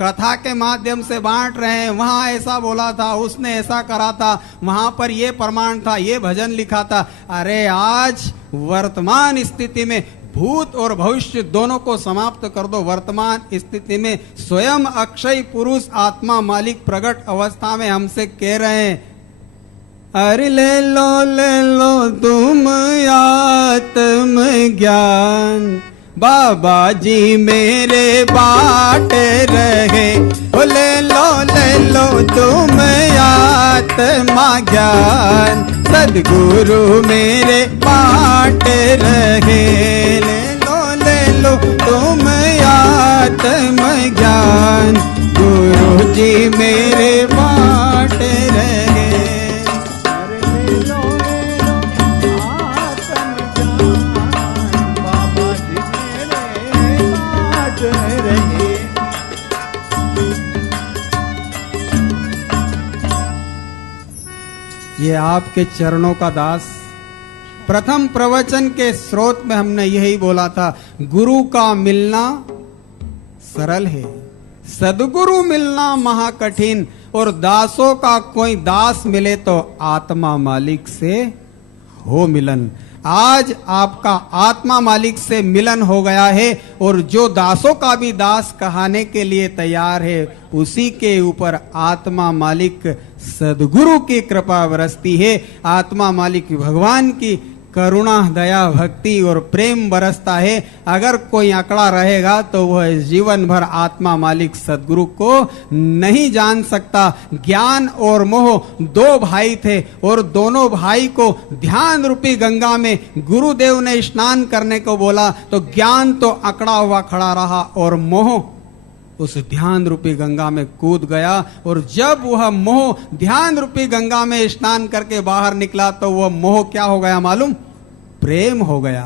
कथा के माध्यम से बांट रहे हैं। वहां ऐसा बोला था, उसने ऐसा करा था, वहां पर यह प्रमाण था, यह भजन लिखा था। अरे आज वर्तमान स्थिति में भूत और भविष्य दोनों को समाप्त कर दो। वर्तमान स्थिति में स्वयं अक्षय पुरुष आत्मा मालिक प्रकट अवस्था में हमसे कह रहे हैं, अरे ले लो तुम आत्म ज्ञान, बाबा जी मेरे बाट रहे। ओ ले लो तुम आत्मा ज्ञान, सदगुरु मेरे बाट रहे। ले लो तुम आत्म ज्ञान, गुरु जी मेरे बाट रहे। अरे ले लो आत्म ज्ञान, बाबा जी मेरे बाट रहे। ये आपके चरणों का दास। प्रथम प्रवचन के स्रोत में हमने यही बोला था, गुरु का मिलना सरल है, सदगुरु मिलना महाकठिन, और दासों का कोई दास मिले तो आत्मा मालिक से हो मिलन। आज आपका आत्मा मालिक से मिलन हो गया है और जो दासों का भी दास कहने के लिए तैयार है उसी के ऊपर आत्मा मालिक सदगुरु की कृपा बरसती है। आत्मा मालिक भगवान की करुणा दया भक्ति और प्रेम बरसता है। अगर कोई अकड़ा रहेगा तो वह जीवन भर आत्मा मालिक सदगुरु को नहीं जान सकता। ज्ञान और मोह दो भाई थे और दोनों भाई को ध्यान रूपी गंगा में गुरुदेव ने स्नान करने को बोला तो ज्ञान तो अकड़ा हुआ खड़ा रहा और मोह उस ध्यान रूपी गंगा में कूद गया। और जब वह मोह ध्यान रूपी गंगा में स्नान करके बाहर निकला तो वह मोह क्या हो गया मालूम? प्रेम हो गया।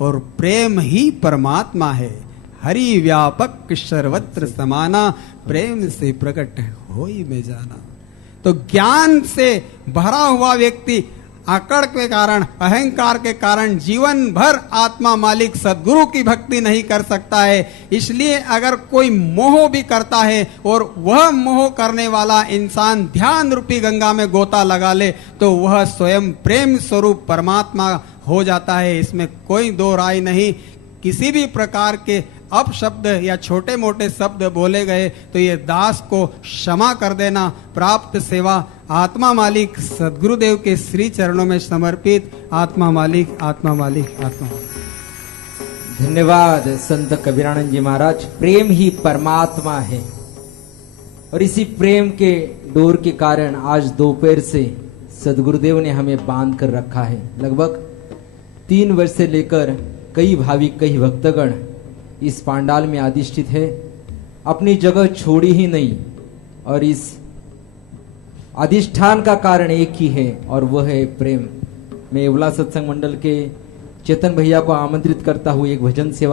और प्रेम ही परमात्मा है। हरि व्यापक सर्वत्र समाना, प्रेम से प्रकट होई में जाना। तो ज्ञान से भरा हुआ व्यक्ति अकड़ के कारण अहंकार के कारण जीवन भर आत्मा मालिक सदगुरु की भक्ति नहीं कर सकता है। इसलिए अगर कोई मोह भी करता है और वह मोह करने वाला इंसान ध्यान रूपी गंगा में गोता लगा ले तो वह स्वयं प्रेम स्वरूप परमात्मा हो जाता है। इसमें कोई दो राय नहीं। किसी भी प्रकार के अपशब्द या छोटे मोटे शब्द बोले गए तो ये दास को क्षमा कर देना। प्राप्त सेवा आत्मा मालिक सदगुरुदेव के श्री चरणों में समर्पित। आत्मा मालिक आत्मा मालिक आत्मा मालिक। धन्यवाद संत कबीरानंद जी महाराज। प्रेम ही परमात्मा है और इसी प्रेम के डोर के कारण आज दोपहर से सदगुरुदेव ने हमें बांध कर रखा है। लगभग 3 वर्ष से लेकर कई भाविक कई भक्तगण इस पांडाल में अधिष्ठित है, अपनी जगह छोड़ी ही नहीं। और इस अधिष्ठान का कारण एक ही है और वह है प्रेम। मैं येवला सत्संग मंडल के चेतन भैया को आमंत्रित करता हूँ एक भजन सेवा